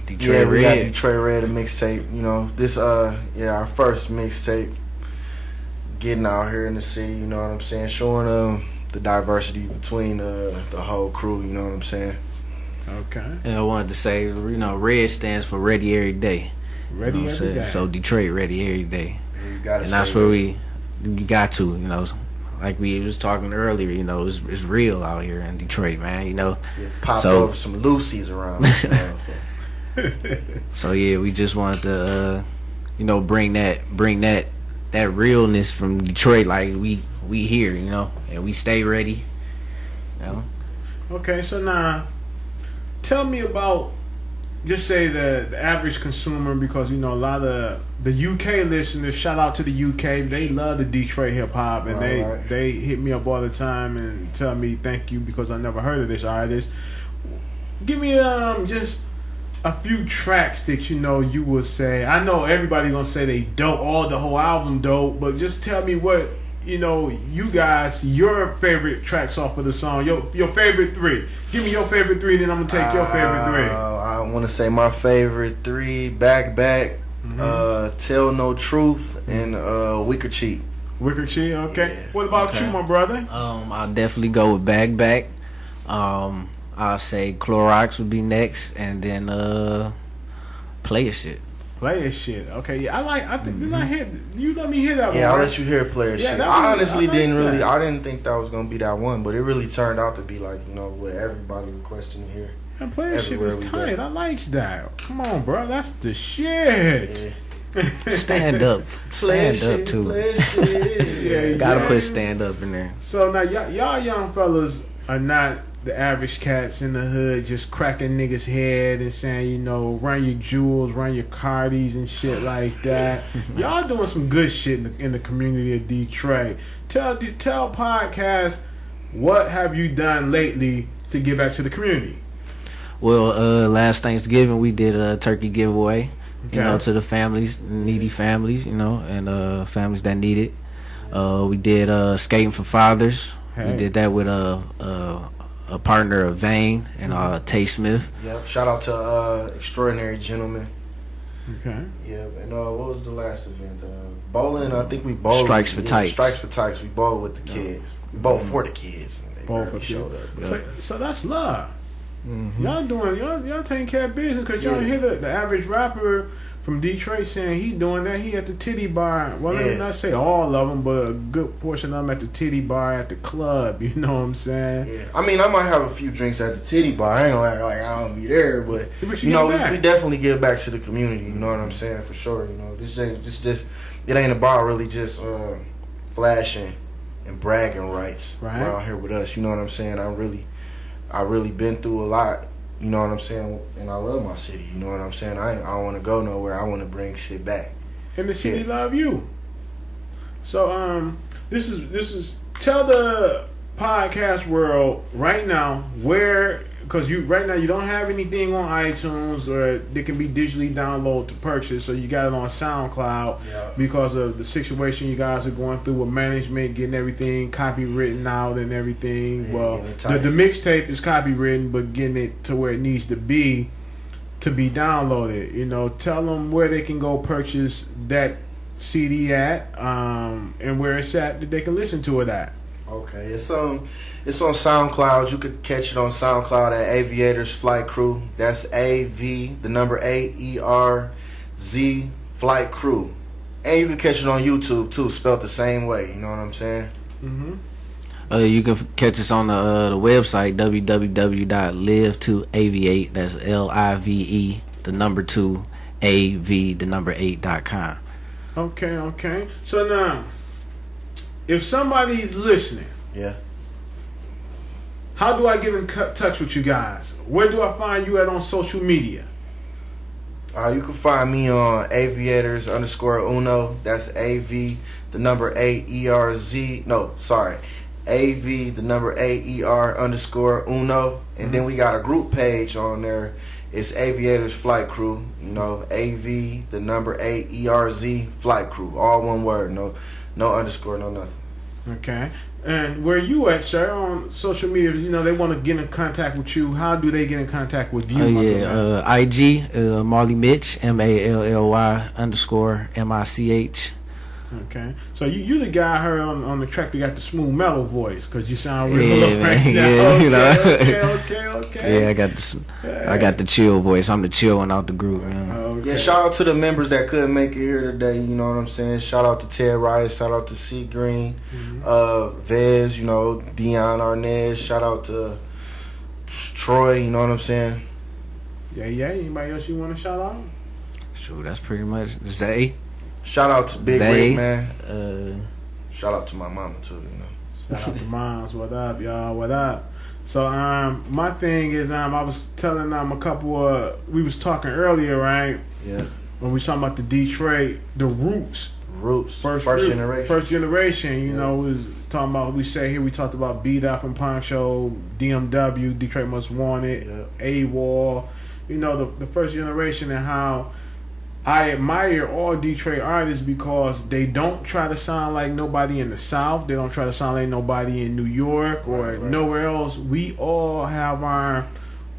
Detroit Red. We got Detroit Red, a mixtape. You know, this our first mixtape. Getting out here in the city, you know what I'm saying? Showing the diversity between the whole crew, you know what I'm saying? Okay. And I wanted to say, you know, Red stands for Ready Every Day. Ready every day. So Detroit Ready Every Day. You gotta and that's where you got to, you know. Like we was talking earlier, you know, it's real out here in Detroit, man. You know, popped over some Lucy's around. So yeah, we just wanted to, you know, bring that realness from Detroit. Like we here, you know, and we stay ready. You know? Okay, so now tell me about just say the average consumer, because you know a lot of the UK listeners. Shout out to the UK. They love the Detroit hip hop, and they hit me up all the time and tell me thank you because I never heard of this artist. Give me just a few tracks that you know you would say. I know everybody gonna say they dope, the whole album dope, but just tell me what you know. You guys, your favorite tracks off of the song. Your favorite 3. Give me your favorite 3, then I'm gonna take your favorite 3. I want to say my favorite 3: Back, Tell No Truth, and Wicker Cheat. Wicker Cheat, okay. Yeah. What about you, my brother? I'll definitely go with Back. I'll say Clorox would be next, and then Player Shit. Player Shit. Okay, yeah, I think did I hear you? Let me hear that one. Yeah, I'll right? let you hear Player Shit. I honestly I didn't think that was gonna be that one, but it really turned out to be like, you know, what everybody requesting to hear. And Player Shit is tight. I likes that. Come on, bro, that's the shit. Yeah. Stand up too. Yeah, gotta put stand up in there. So now y'all young fellas are not the average cats in the hood just cracking niggas' head and saying, you know, run your jewels, run your Cardis and shit like that. Y'all doing some good shit in the community of Detroit. Tell podcast, what have you done lately to give back to the community? Well, last Thanksgiving we did a turkey giveaway, okay, you know, to the families, needy families, you know, and families that need it. We did skating for fathers. Hey. We did that with a partner of Vane and Tay Smith. Yep. Shout out to Extraordinary Gentlemen. Okay. Yep. And what was the last event? Bowling. I think we bowled. Strikes for Tykes. Strikes for Tykes. We bowled with the kids. We bowled for the kids. And they barely showed up. So that's love. Mm-hmm. Y'all taking care of business, because y'all hear the average rapper from Detroit saying he doing that. He at the titty bar. Well, let me not say all of them, but a good portion of them at the titty bar at the club. You know what I'm saying? Yeah. I mean, I might have a few drinks at the titty bar. I ain't gonna act like I don't be there, but you know, we definitely give back to the community. You know what I'm saying? For sure. You know, this it ain't about really just flashing and bragging rights around here with us. You know what I'm saying? I really been through a lot, you know what I'm saying, and I love my city, you know what I'm saying. I don't want to go nowhere. I want to bring shit back. And the city love you. So this is tell the podcast world right now where, because right now you don't have anything on iTunes or they can be digitally downloaded to purchase, so you got it on SoundCloud because of the situation you guys are going through with management, getting everything copywritten out and everything. Yeah, well, the mixtape is copywritten, but getting it to where it needs to be downloaded. You know, tell them where they can go purchase that CD at, and where it's at that they can listen to it at. Okay, it's on SoundCloud. You could catch it on SoundCloud at Aviators Flight Crew. That's AV, the number 8, ERZ Flight Crew. And you can catch it on YouTube too, spelled the same way. You know what I'm saying? Mm-hmm. You can catch us on the website www.live2aviate. That's LIVE, the number 2, AV, the number 8.com. Okay. So now, if somebody's listening, how do I get in touch with you guys? Where do I find you at on social media? You can find me on Aviators_Uno. That's AV, the number 8, ERZ. No, sorry. AV, the number 8, ER_Uno. And then we got a group page on there. It's Aviators Flight Crew. You know, AV, the number 8, ERZ Flight Crew. All one word. No underscore, no nothing. Okay. And where you at, sir, on social media? You know, they want to get in contact with you. How do they get in contact with you? IG, Marley Mitch, MALLY_MICH. Okay. So you the guy I heard on the track that got the smooth mellow voice, because you sound real low right now. Okay. Yeah, I got the chill voice. I'm the chill one out the group. Yeah, shout out to the members that couldn't make it here today. You know what I'm saying? Shout out to Ted Rice. Shout out to C Green, Vez. You know, Deon Arnez. Shout out to Troy. You know what I'm saying? Yeah. Anybody else you want to shout out? Sure, that's pretty much Zay. Shout out to Big Zay, Rick, man. Shout out to my mama too. You know. Shout out to moms. What up, y'all? What up? So my thing is I was telling a couple of we was talking earlier, right? Yeah. When we was talking about the Detroit, the roots. First generation. First generation, you know, we was talking about we talked about Beat Out from Poncho, DMW, Detroit Most Wanted, AWOL, you know, the first generation, and how I admire all Detroit artists because they don't try to sound like nobody in the South. They don't try to sound like nobody in New York or nowhere else. We all have our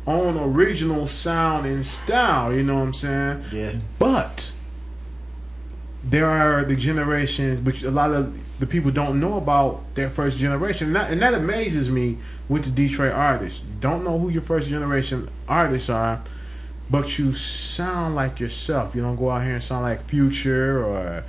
own original sound and style, you know what I'm saying? Yeah. But there are the generations, which a lot of the people don't know about their first generation. And that amazes me with the Detroit artists. You don't know who your first generation artists are, but you sound like yourself. You don't go out here and sound like Future or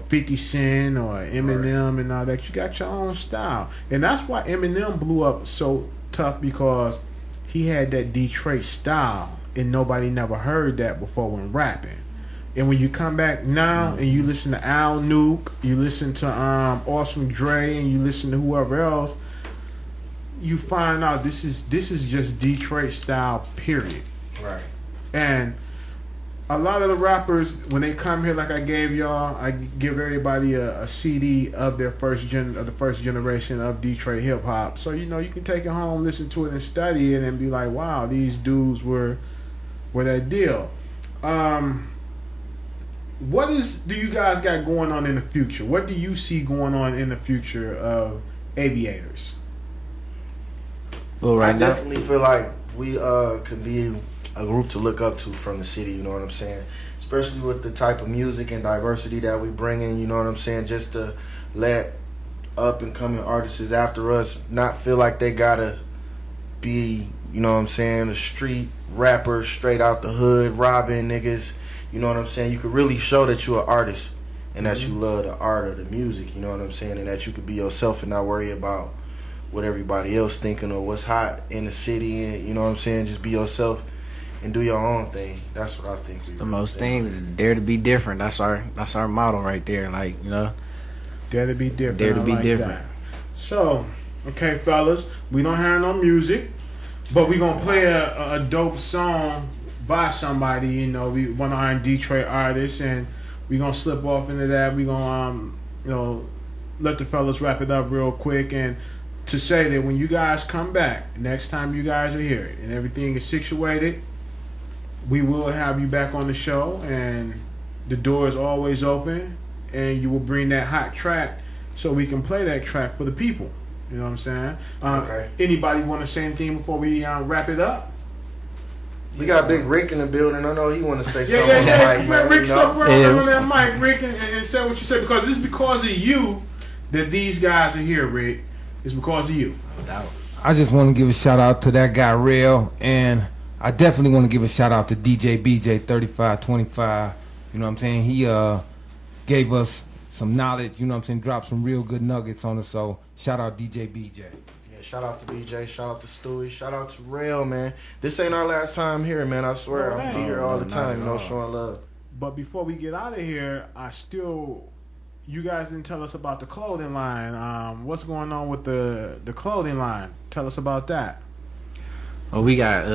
50 Cent or Eminem and all that. You got your own style. And that's why Eminem blew up so tough, because he had that Detroit style and nobody never heard that before when rapping. And when you come back now and you listen to Al Nuke, you listen to Awesome Dre, and you listen to whoever else, you find out this is just Detroit style, period. Right. And a lot of the rappers, when they come here, like I gave y'all, I give everybody a CD of their the first generation of Detroit hip hop. So you know you can take it home, listen to it, and study it, and be like, wow, these dudes were that deal. What do you guys got going on in the future? What do you see going on in the future of Aviators? Well, I definitely feel like we could be a group to look up to from the city, you know what I'm saying? Especially with the type of music and diversity that we bring in, you know what I'm saying? Just to let up and coming artists after us not feel like they gotta be, you know what I'm saying, a street rapper straight out the hood, robbing niggas. You know what I'm saying? You could really show that you're an artist and that you love the art of the music, you know what I'm saying? And that you could be yourself and not worry about what everybody else thinking or what's hot in the city, and you know what I'm saying? Just be yourself and do your own thing. That's what I think. The most things, dare to be different. That's our motto right there. Like, you know, dare to be different. Dare to be different. That. So, okay, fellas, we don't have no music, but we gonna play a dope song by somebody. You know, we one of our Detroit artists, and we gonna slip off into that. We gonna you know, let the fellas wrap it up real quick, and to say that when you guys come back next time you guys are here and everything is situated, we will have you back on the show, and the door is always open, and you will bring that hot track so we can play that track for the people. You know what I'm saying? Okay. Anybody want to say anything before we wrap it up? We got Big Rick in the building. I know he want to say something on the mic, man. Rick, on that mic, Rick, and say what you said, because it's because of you that these guys are here, Rick. It's because of you. No doubt. I just want to give a shout out to that Guy Rell, and I definitely want to give a shout out to DJ BJ 3525. You know what I'm saying? He gave us some knowledge, you know what I'm saying, dropped some real good nuggets on us. So shout out DJ BJ. Yeah, shout out to BJ, shout out to Stewie, shout out to Rell, man. This ain't our last time here, man. I swear, I'm be here all the time, you know, showing love. But before we get out of here, you guys didn't tell us about the clothing line. What's going on with the clothing line? Tell us about that. Well, we got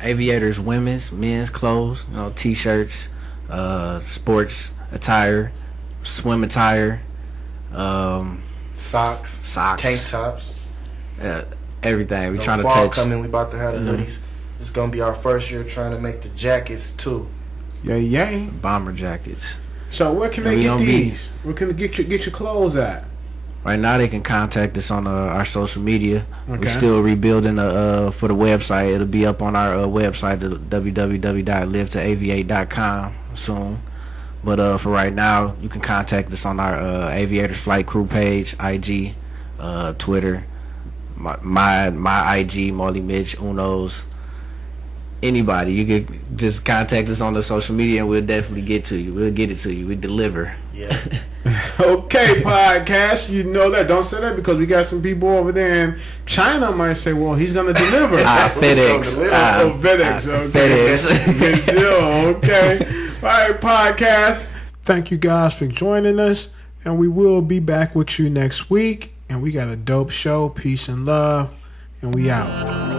Aviators women's, men's clothes, you know, t-shirts, sports attire, swim attire, socks, tank tops, everything. We trying to fall touch. Coming, we about to have the hoodies. It's gonna be our first year trying to make the jackets too. Yay. Bomber jackets. So where can they get these? Where can they get your clothes at? Right now they can contact us on our social media. Okay. We're still rebuilding for the website. It'll be up on our website, www.livetoaviate.com soon. But for right now, you can contact us on our Aviators Flight Crew page, IG, Twitter, my IG, Molly Mitch, Uno's. Anybody, you could just contact us on the social media, and we'll definitely get to you. We'll get it to you. We deliver. Yeah. Okay, podcast. You know that. Don't say that, because we got some people over there in China might say, "Well, he's gonna deliver." FedEx. FedEx. Okay. FedEx. Okay. All right, podcast. Thank you guys for joining us, and we will be back with you next week. And we got a dope show. Peace and love. And we out.